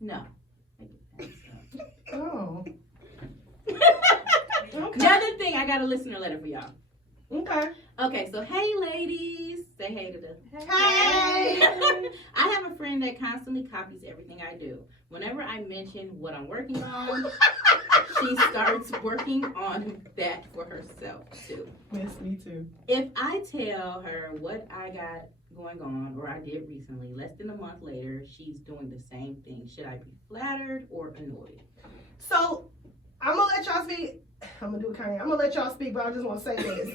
No. Oh. Another thing, I got a listener letter for y'all. Okay. Okay, so hey ladies. Say hey to them. Hey. I have a friend that constantly copies everything I do. Whenever I mention what I'm working on, she starts working on that for herself too. Miss me too. If I tell her what I got going on or I did recently, less than a month later, she's doing the same thing. Should I be flattered or annoyed? So I'm gonna let y'all speak. I'm gonna do it, Kanye. I'm gonna let y'all speak, but I just want to say this.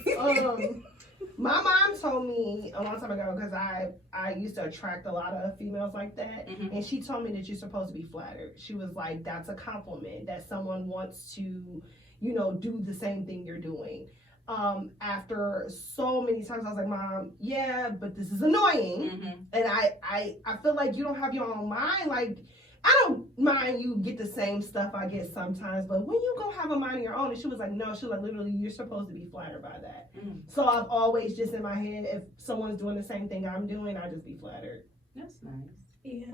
My mom told me a long time ago because I used to attract a lot of females like that, and she told me that you're supposed to be flattered. She was like, "That's a compliment that someone wants to, do the same thing you're doing." After so many times, I was like, "Mom, yeah, but this is annoying," and I feel like you don't have your own mind, like. I don't mind you get the same stuff I get sometimes, but when you go have a mind of your own, and she was like, no, she was like, literally, you're supposed to be flattered by that. So I've always just in my head, if someone's doing the same thing I'm doing, I just be flattered. That's nice. Yeah.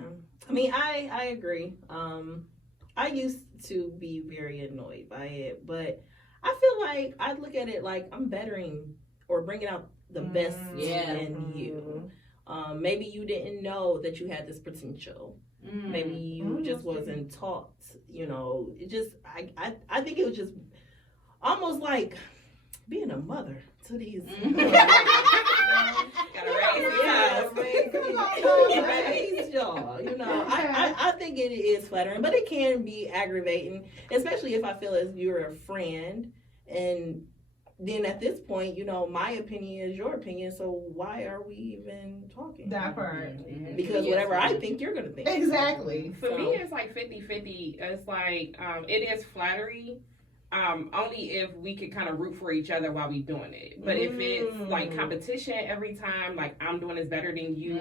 I mean, I agree. I used to be very annoyed by it, but I feel like I look at it like I'm bettering or bringing out the best in you. Maybe you didn't know that you had this potential. Maybe you just wasn't taught, it just, I think it was just almost like being a mother to these. Raise y'all, I think it is flattering, but it can be aggravating, especially if I feel as you're a friend, and then at this point, my opinion is your opinion, so why are we even talking? That part. Because whatever I think, you're going to think. Exactly. For me, it's like 50-50. It's like, it is flattery, only if we could kind of root for each other while we doing it. But if it's like competition every time, like I'm doing this better than you,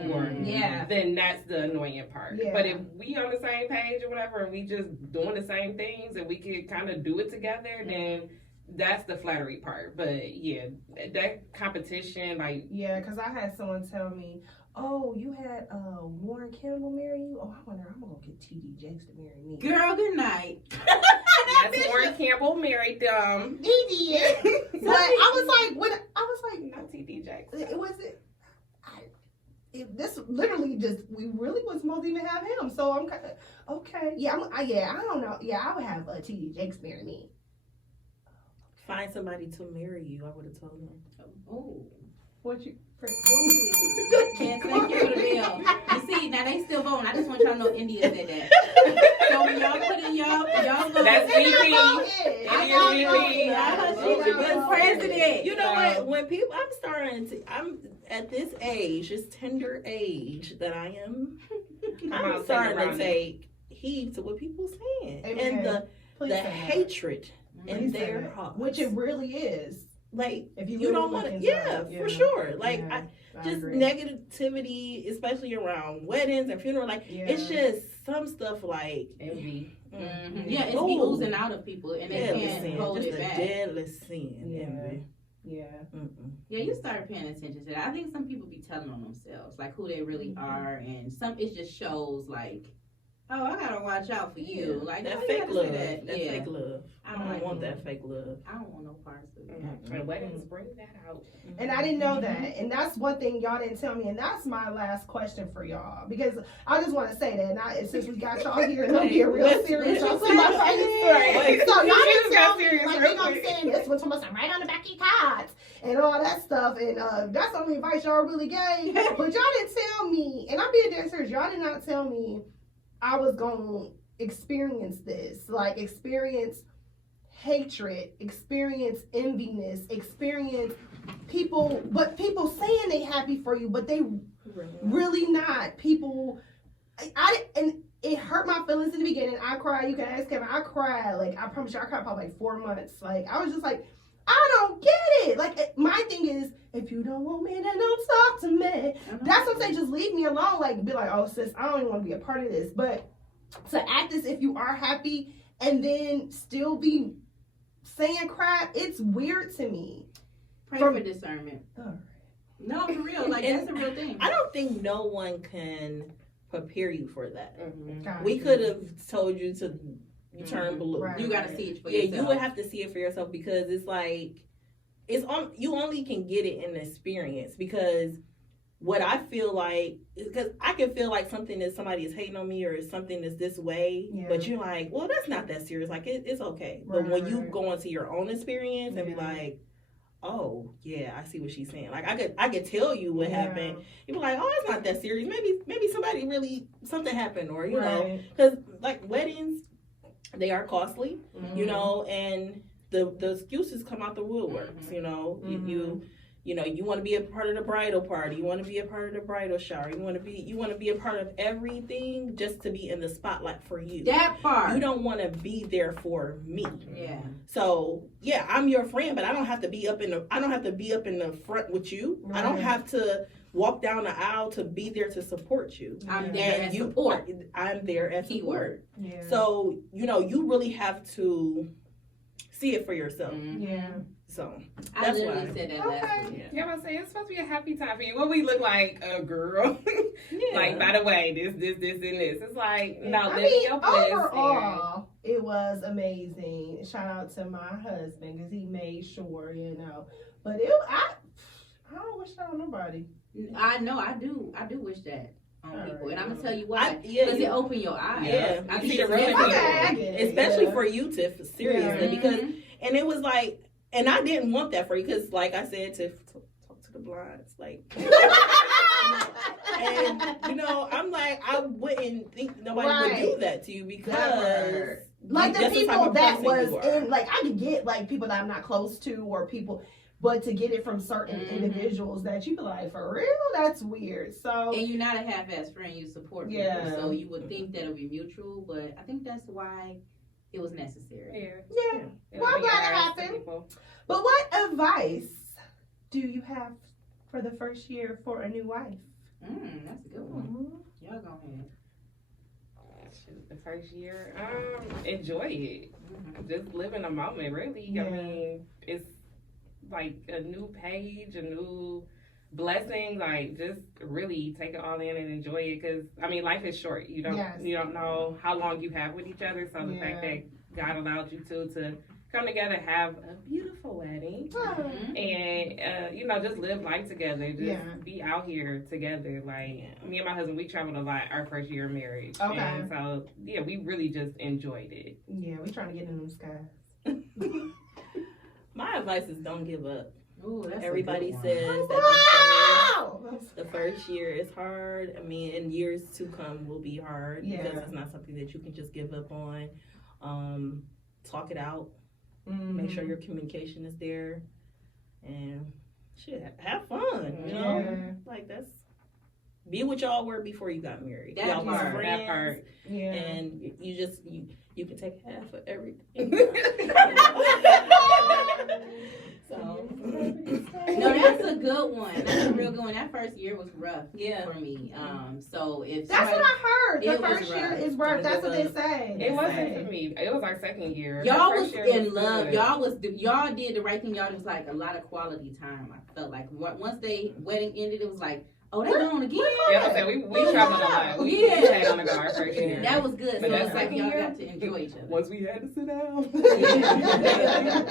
then that's the annoying part. Yeah. But if we on the same page or whatever, and we just doing the same things and we could kind of do it together, then that's the flattery part. But yeah, that competition, like, yeah, because I had someone tell me, oh, you had Warren Campbell marry you? Oh, I wonder, I'm gonna go get T.D. Jakes to marry me. Girl, good night. Yes, Warren Campbell married them. He did. But I was like, not T.D. Jakes. This literally just, we really was supposed to even have him. So I'm kind of, okay. Yeah, I don't know. Yeah, I would have T.D. Jakes marry me. Find somebody to marry you, I would have told him. Oh. What you... Can't thank you for the bill. You see, now they still voting. I just want y'all to know India said that. So when y'all put in y'all go. That's VP. She's the president. You know what? When people, I'm at this age, this tender age that I am, I'm starting to take heed to what people saying. And the hatred in their hearts. Which it really is. Like, if you don't want to, for sure. Like, just negativity, especially around weddings and funerals. Like, it's just some stuff like envy. Yeah, it's the oozing out of people, and they can't hold it back. Deadly sin. Envy. Yeah. Yeah, you start paying attention to that. I think some people be telling on themselves, like who they really are, and it just shows like, oh, I gotta watch out for you. Like that fake love. That fake love. I don't want that fake love. I don't want no parts of it. And weddings bring that out. And I didn't know that. And that's one thing y'all didn't tell me. And that's my last question for y'all. Because I just want to say that. And since we got y'all here, and I'm being real serious. Y'all see my face? So y'all didn't tell me. Like, they gonna be saying this one, someone right on the back of your cards. And all that stuff. And that's the only advice y'all really gave. But y'all didn't tell me. And I'm being dead serious. Y'all did not tell me I was going to experience this. Like, experience hatred, experience enviness, experience people saying they happy for you, but they really not. People, and it hurt my feelings in the beginning. I cried. You can ask Kevin. I cried. Like, I promise you, I cried probably like 4 months. Like, I was just like, I don't get it. Like, my thing is, if you don't want me, then don't talk to me. That's what I'm saying. Just leave me alone. Like, be like, oh, sis, I don't even want to be a part of this. But to act as if you are happy and then still be saying crap, it's weird to me. Pray for discernment. All right. No, for real. Like, that's a real thing. I don't think no one can prepare you for that. Mm-hmm. We could have told you to turn blue. Right. You got to see it for yourself. Yeah, you would have to see it for yourself, because it's like, you only can get it in the experience. Because what I feel like, because I can feel like something that somebody is hating on me, or something is this way, but you're like, well, that's not that serious. Like, it's okay. Right, but when you go into your own experience and be like, oh yeah, I see what she's saying. Like, I could tell you what happened. You be like, oh, it's not that serious. Maybe somebody really, something happened, or you know, because like weddings, they are costly, you know, and the excuses come out the woodworks. You know, You know, you want to be a part of the bridal party. You want to be a part of the bridal shower. You want to be a part of everything just to be in the spotlight for you. That part. You don't want to be there for me. Yeah. So yeah, I'm your friend, but I don't have to be up in the front with you. Right. I don't have to walk down the aisle to be there to support you. I'm there as support. I'm there as Keyword. support. Yeah. So, you know, you really have to see it for yourself. Yeah. So I that's literally why. said that last week. Yeah, I'm saying it's supposed to be a happy time for you. What we look like, a girl. Yeah. Like, by the way, this, and this. It's like, no, I living mean, your bliss. overall, it was amazing. Shout out to my husband because he made sure, you know. But I don't wish that on nobody. I know, I do wish that on people. And I'm going to tell you why. Yeah, Because it opened your eyes. Yeah. I You think see it's the real really people. I get it, Especially yeah. for you, Tiff, seriously, Yeah. because and it was like, and I didn't want that for you because, like I said, Tiff, talk to the blinds, like. And you know, I'm like, I wouldn't think nobody would do that to you because like the that's the type people of that person was you are. in, like I could get like people that I'm not close to or people, but to get it from certain individuals that you be like, for real, that's weird. So And you're not a half-ass friend, you support people. Yeah. So you would think that it would be mutual, but I think that's why it was necessary. yeah. It'll Well, I'm be glad it nice to happened. people. But what advice do you have for the first year for a new wife? That's a good one. Y'all go ahead. Shoot, the first year, enjoy it. Just live in a moment, really. Yeah. I mean, it's like a new page, a new blessing. Like, just really take it all in and enjoy it. Because I mean, life is short. You don't know how long you have with each other. So the fact that God allowed you to come together, have a beautiful wedding, and you know, just live life together. Just be out here together. Like me and my husband, we traveled a lot our first year of marriage. Okay. And so yeah, we really just enjoyed it. Yeah, we trying to get in them skies. My advice is don't give up. Ooh, that's Everybody a good one. says that Wow! the first year is hard. I mean, and years to come will be hard because it's not something that you can just give up on. Talk it out. Make sure your communication is there, and shit, have fun. You know, like that's be what y'all were before you got married. That Y'all was part, friends, that part. Yeah. and you can take half of everything. So No, that's a good one. That's a real good one. That first year was rough for me. So if That's what I heard. The It was first year rough. is rough. That's what they say. It wasn't for me. It was our second year. y'all Our was first year in love. good. Y'all did the right thing. Y'all was like a lot of quality time. I felt like once they wedding ended, it was like, oh, they going again. Yeah, I said we traveled a lot. We had on the go our first year. That was good. But So that it's like second y'all year, got to enjoy each other. Once we had to sit down.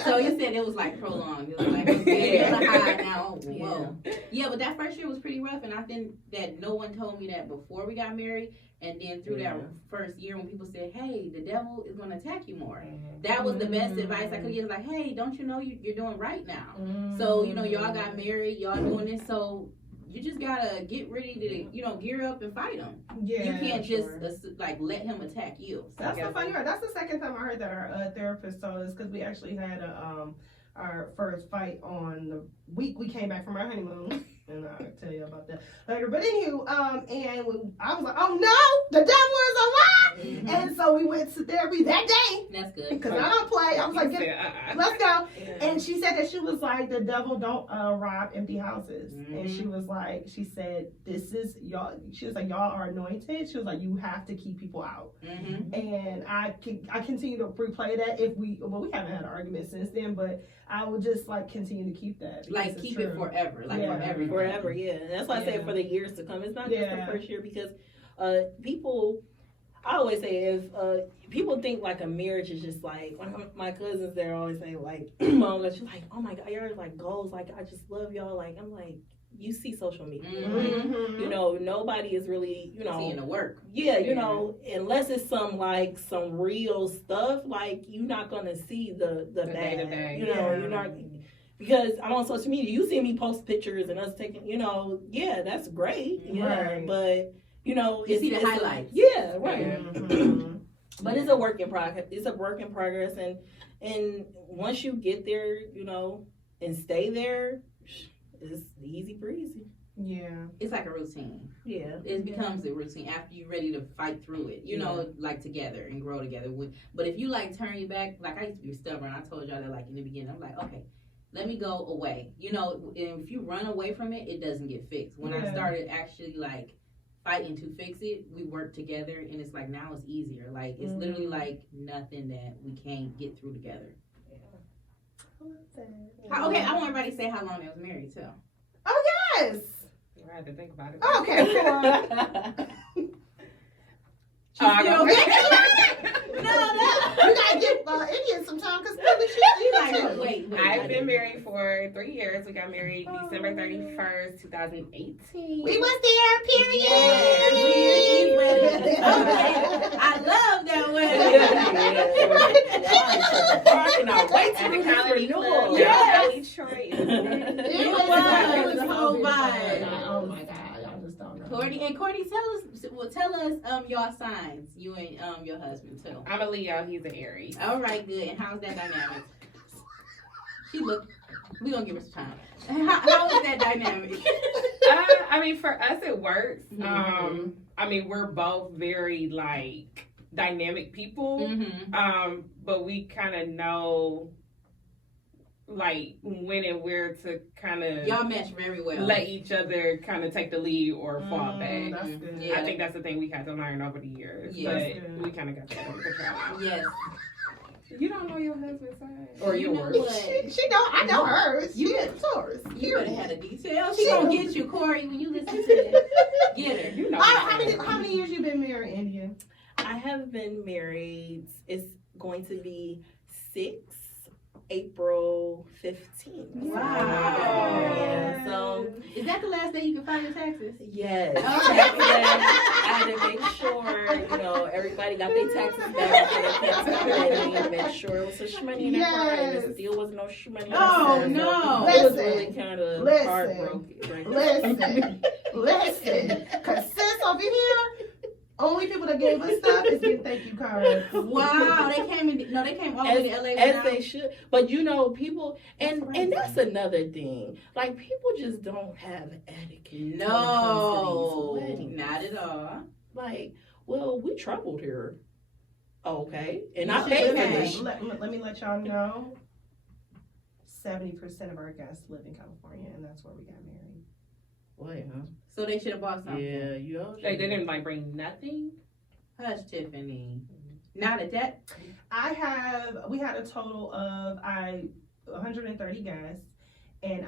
So you said it was like prolonged. It was like it was a high now. Whoa. Yeah, but that first year was pretty rough, and I think that no one told me that before we got married. And then through that first year, when people said, "Hey, the devil is going to attack you more," that was the best advice I could give. Like, hey, don't you know you're doing right now? So you know, y'all got married, y'all doing this, so you just gotta get ready to gear up and fight him. Yeah, you can't just like let him attack you. That's the funny part. That's the second time I heard that our therapist told us, because we actually had our first fight on the week we came back from our honeymoon. And I'll tell you about that later. But anywho, and I was like, oh no, the devil is alive. And so we went to therapy that day. That's good. Because I don't play. I was like, let's go. Yeah. And she said that she was like, the devil don't rob empty houses. And she was like, she said, this is y'all. She was like, y'all are anointed. She was like, you have to keep people out. And I continue to replay that we haven't had an argument since then, but I will just like continue to keep that. Like keep it forever. Like forever, yeah. And that's why I say for the years to come. It's not just the first year, because people, I always say, if people think like a marriage is just like my cousins, they're always saying like, she's like, oh my God, you're like goals, like I just love y'all. Like I'm like, you see social media, you know, nobody is really, seeing the work. Yeah, you know, unless it's some real stuff, like you're not gonna see the bad. Day-to-day. You know, you're not. Because I'm on social media, you see me post pictures and us taking, yeah, that's great. Yeah, but you see the highlights. Yeah, right. But it's a work in progress. It's a work in progress, and once you get there, and stay there, it's easy breezy. Yeah. It's like a routine. Yeah. It becomes a routine after you're ready to fight through it. You know, like together and grow together. But if you like turn your back, like I used to be stubborn. I told y'all that like in the beginning. I'm like, okay, let me go away. You know, if you run away from it, it doesn't get fixed. When I started actually like fighting to fix it, we worked together, and it's like now it's easier. Like it's literally like nothing that we can't get through together. Okay, I want everybody to say how long they was married too. Oh yes. I had to think about it. Okay. You gotta give Indian some time because wait. I've been married for 3 years. We got married December 31st, 2018. we was there. Period. Okay. I love that I cannot wait At to the Comedy Club. Yes. It was the whole vibe. Oh my God, y'all just don't know. Courtney, tell us y'all signs. You and your husband too. I'm a Leo. He's an Aries. All right, good. And how's that dynamic? We gonna give her some time. How is that dynamic? I mean, for us, it works. I mean, we're both very like dynamic people. But we kind of know like when and where to kind of y'all mesh very well. Let each other kind of take the lead or fall back. That's good. Yeah. I think that's the thing we had to learn over the years. Yes. But we kind of got that under control. Yes. You don't know your husband's side Or You know yours. what? She know. I know hers. She You- is Taurus. You better have the details. She gonna get you, Corey, when you listen to it. Get her. You know. How many years you been married, Indian? I have been married. It's going to be April 15th. Wow. Yeah, so Is that the last day you can file your taxes? yes. Okay. I had to make sure, everybody got their taxes back. I had to make sure it was some shmoney in that car, and it still wasn't no shmoney in that Oh, car. no. It was Listen. really kind of Listen. heartbroken. Listen. Cause sis over here, only people that gave us stuff is getting thank you cards. Wow, they came all the way to LA. As they should. But people, and that's another thing. Like, people just don't have etiquette. No, when it comes to these weddings. not at all. Like, well, we traveled here. Okay. And You I should paid for pay. this. Let me let y'all know. 70% of our guests live in California, and that's where we got married. Wait, huh? So they should have bought something. Yeah, you They didn't like bring nothing. Hush, Tiffany. Now that We had a total of 130 guests, and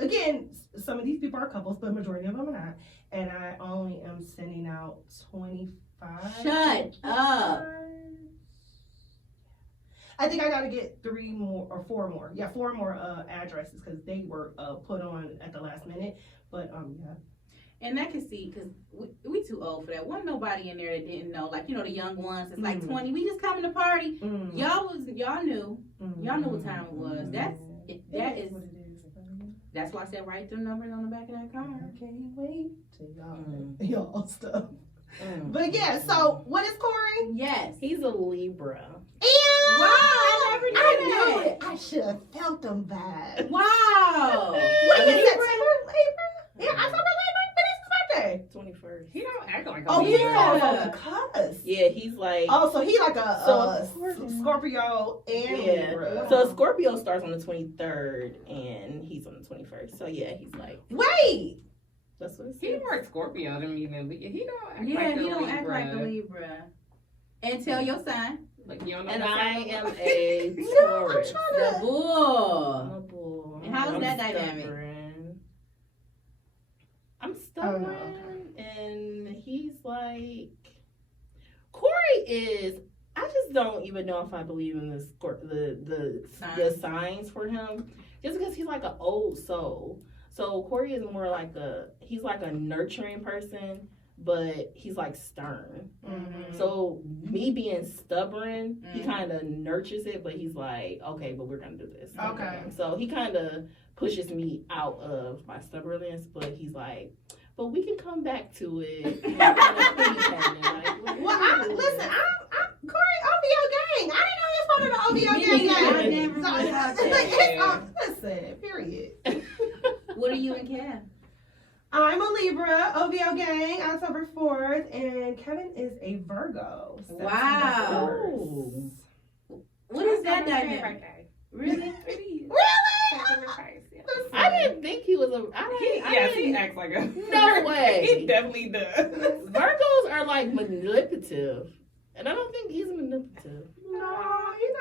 again, some of these people are couples, but majority of them are not. And I only am sending out 25. Shut up. I think I got to get 4 more. Yeah, 4 more addresses because they were put on at the last minute. But yeah. And I can see, because we too old for that. Wasn't nobody in there that didn't know. Like, the young ones, it's like 20. We just coming to party. Y'all knew. Y'all knew what time it was. That's why I said write them numbers on the back of that car. I can't wait till y'all stuff. But yeah, so what is Corey? Yes. He's a Libra. And Wow, I never knew I knew that. it. I should have felt them bad. Wow. What is it? Labor? Yeah, October Labor? When is his birthday? 21st. He don't act like a Oh, Libra. he's on the cusp. Yeah, he's like. Oh, so he like So, a Scorpio and Yeah. Libra. So Scorpio starts on the 23rd, and he's on the 21st. So yeah, he's like. Wait. That's what it He says. more Scorpio than me. He don't act Yeah, like a he Libra. don't act like a Libra. And tell your sign. Like, you don't know And the I sign? am a No, I'm Taurus. trying The to. bull. I'm a bull. And how is I'm that dynamic? stubborn. I'm stubborn, and he's like. Corey is. I just don't even know if I believe in the signs for him, just because he's like an old soul. So Corey is more like he's like a nurturing person, but he's like stern. So me being stubborn, he kind of nurtures it, but he's like, okay, but we're gonna do this. Okay. So he kind of pushes me out of my stubbornness, but he's like, but we can come back to it. Listen, I'm Corey OVO gang. I didn't know he was part of the OVO gang. I never So, realized that. listen, period. you and Kev? I'm a Libra, OVO gang, October 4th, and Kevin is a Virgo. Wow. September 1st. What is that That's my dynamic? birthday. Really? September 1st, yeah. I didn't think he was a. He acts like a. No way. He definitely does. Virgos are like manipulative, and I don't think he's manipulative. No, you're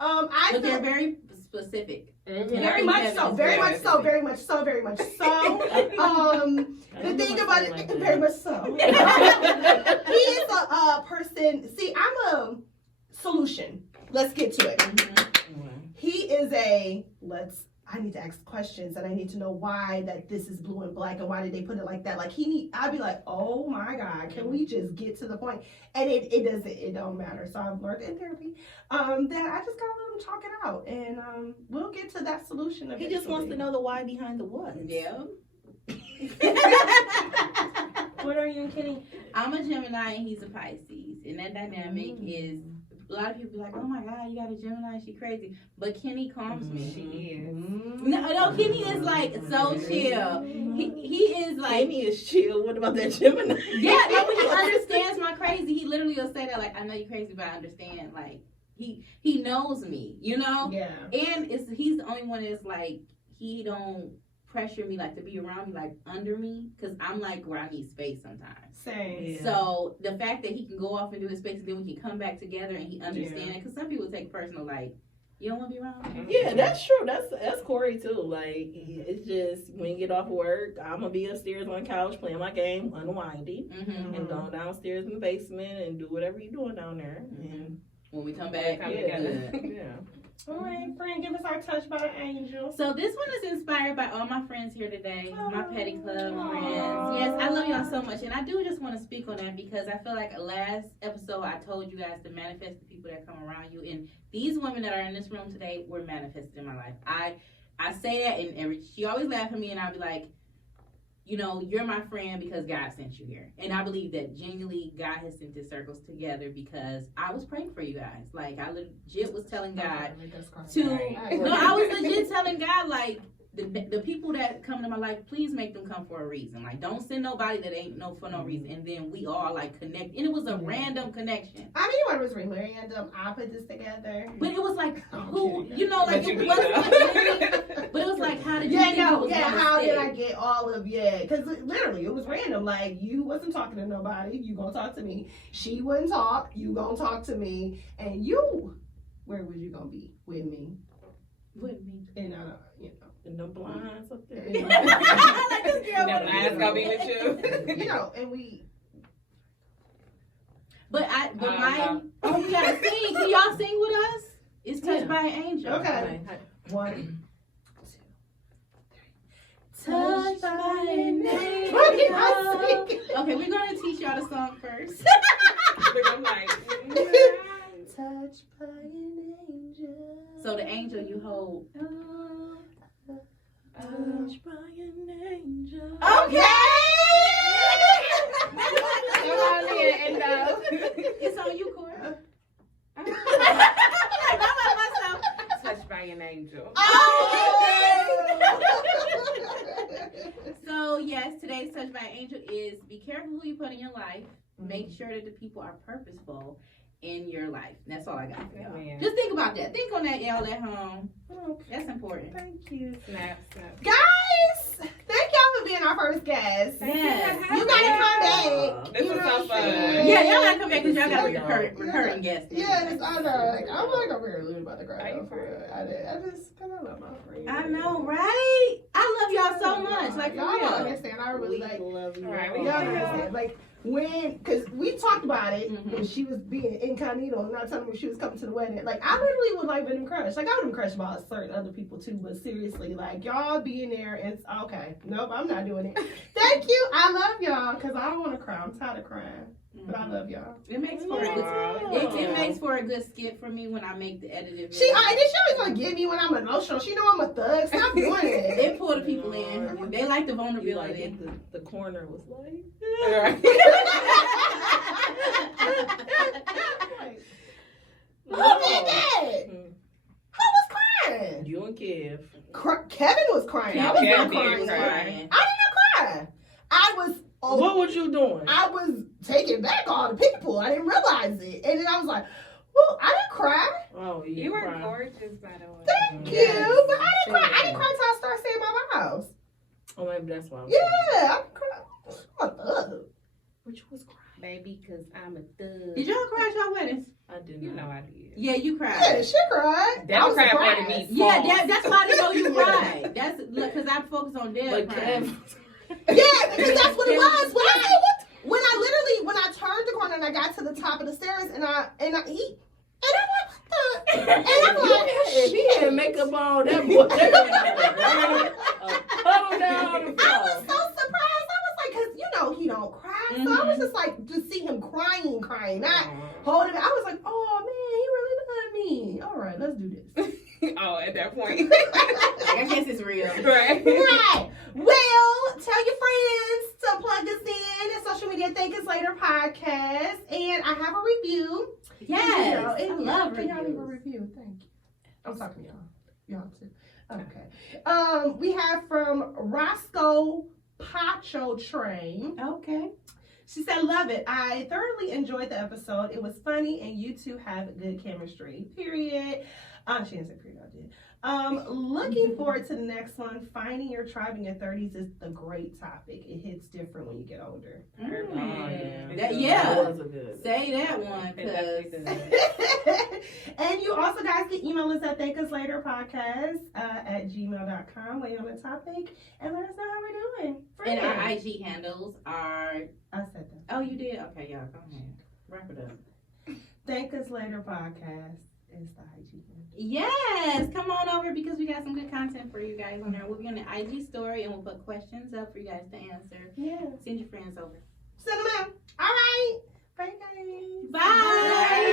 not. But they're very specific. Very much so. Very much so. Very much so. Very much so. The thing about it, very much so. He is a person. See, I'm a solution. Let's get to it. He is I need to ask questions and I need to know why that this is blue and black and why did they put it like that. Like I'd be like, oh my God, can we just get to the point? And it don't matter. So I've learned in therapy that I just gotta let him talk it out and we'll get to that solution. He just wants to know the why behind the what. Yeah. What are you and Kenny? I'm a Gemini and he's a Pisces. And that dynamic is, a lot of people be like, oh my God, you got a Gemini, she crazy. But Kenny calms me. She is. No, Kenny is like so chill. He is like. Kenny is chill. What about that Gemini? Yeah, no, when he understands my crazy, he literally will say that, like, I know you're crazy, but I understand. Like, he knows me, you know? Yeah. And he's the only one that's like, he don't pressure me, like, to be around me, like, under me, because I'm like where I need space sometimes. Same. Yeah. So the fact that he can go off and do his space and then we can come back together and he understands it, because some people take personal, like, you don't want to be around me? Yeah, that's true. That's Corey too. Like, it's just when you get off work, I'm gonna be upstairs on the couch playing my game, unwinding, and going downstairs in the basement and do whatever you're doing down there. And When we come back, yeah. All right, friend, give us our touch by an angel. So this one is inspired by all my friends here today, my Petty Club friends. Yes, I love y'all so much, and I do just want to speak on that because I feel like last episode I told you guys to manifest the people that come around you, and these women that are in this room today were manifested in my life. I say that, and she always laugh at me, and I'll be like, you know, you're my friend because God sent you here. And I believe that genuinely God has sent his circles together because I was praying for you guys. Like, I legit was telling God I was legit telling God, like, the people that come into my life, please make them come for a reason. Like, don't send nobody that ain't for no reason. And then we all, like, connect. And it was a random connection. I mean, it was really random. I put this together. But it was like, who, you know, like, it wasn't, but it was like, how did you think it was how did I get all of, because literally, it was random. Like, you wasn't talking to nobody. You gonna talk to me. She wouldn't talk. You gonna talk to me. And you, where was you gonna be? With me. With me. And, you know. And the blinds up there. Like this girl. The blinds gonna be with you. You know, and we. But we gotta sing. Can y'all sing with us? It's Touched by an Angel. Okay. 1, 2, 3. Touched by an angel. Okay, we're gonna teach y'all the song first. I'm like, Touched by an angel. So the angel you hold. Touched by an angel. Okay. It's on you, Corey. touched by an angel. So yes, today's Touched by an Angel is be careful who you put in your life. Make sure that the people are purposeful in your life. That's all I got for y'all. Yeah. Just think about that. Think on that, y'all at home. Okay. That's important. Thank you. Snap. Guys, thank y'all for being our first guest. Yes. You gotta come back. This You was know so what I'm fun. saying? Yeah, y'all gotta come back because y'all gotta be recurring guests. Yeah, it's, I know. Like, I'm like over here losing about the crowd. I just kind of love my friend. I know, right? I love y'all so much. Like, for y'all don't real. understand. I really like. love you. All right, Y'all don't understand. Like, because we talked about it when she was being incognito and not telling me she was coming to the wedding. Like, I literally would like been crushed. Like, I would have crushed about certain other people too, but seriously, like, y'all being there, it's okay. Nope, I'm not doing it. Thank you. I love y'all because I don't want to cry. I'm tired of crying. But I love y'all. It makes for a good, it makes for a good skit for me when I make the edited She video. always gonna get me when I'm emotional. She know I'm a thug. Stop doing it. They pull the people in. They like the You like vulnerability. it, the corner was like. Who did that? Who was crying. You and Kev. Kevin was crying. I was not Kevin crying. crying. I did not cry. I was. Oh, What was you doing? I was taking back all the people. I didn't realize it, and then I was like, "Well, I didn't cry. Oh, You were cried. gorgeous, by the way. Thank you, but I didn't cry. I didn't cry until I started saying my vows. Oh, maybe that's why. Yeah, I cried. I'm a thug. Which was crying. Baby, because I'm a thug. Did y'all cry at y'all weddings? I did You not. know I did. Yeah, you cried. Yeah, she cried. Deb I was cried more than surprised. me. Yeah, that's why I didn't know you cried. That's because I focus on Deb But crying. Kev. Yeah, because that's what it was. When I turned the corner and I got to the top of the stairs and I'm like, what the? And I'm like, If he had makeup on, that boy. Hold down on the I was floor. so surprised. I was like, because he don't cry. So I was just like, to see him crying, not holding it. I was like, oh man, he really loved me. All right, let's do this. Oh, at that point. I guess it's real. Right. Right. Well, tell your friends to plug us in social media. Thank Us Later podcast, and I have a review. Yes, I love Can y'all leave a reviews. review? Thank you. I'm talking to y'all too. Okay. We have from Roscoe Pacho Train. Okay. She said, love it. I thoroughly enjoyed the episode. It was funny and you two have good chemistry. Period. She didn't say period, I did. Looking forward to the next one. Finding your tribe in your 30s is the great topic. It hits different when you get older. Oh, yeah. Yeah. That was a good. Say that one, It definitely cause does. And you also guys can email us at thankuslaterpodcast at gmail.com. Wait on the topic and let us know how we're doing. and our Friends. IG handles are. I said that. Oh, you did? Okay, y'all go ahead. Wrap it up. Thank Us Later podcast is the IG. Yes, come on over because we got some good content for you guys on there. We'll be on the IG story and we'll put questions up for you guys to answer. Yeah. Send your friends over. Send them out. All right. Bye, guys. Bye.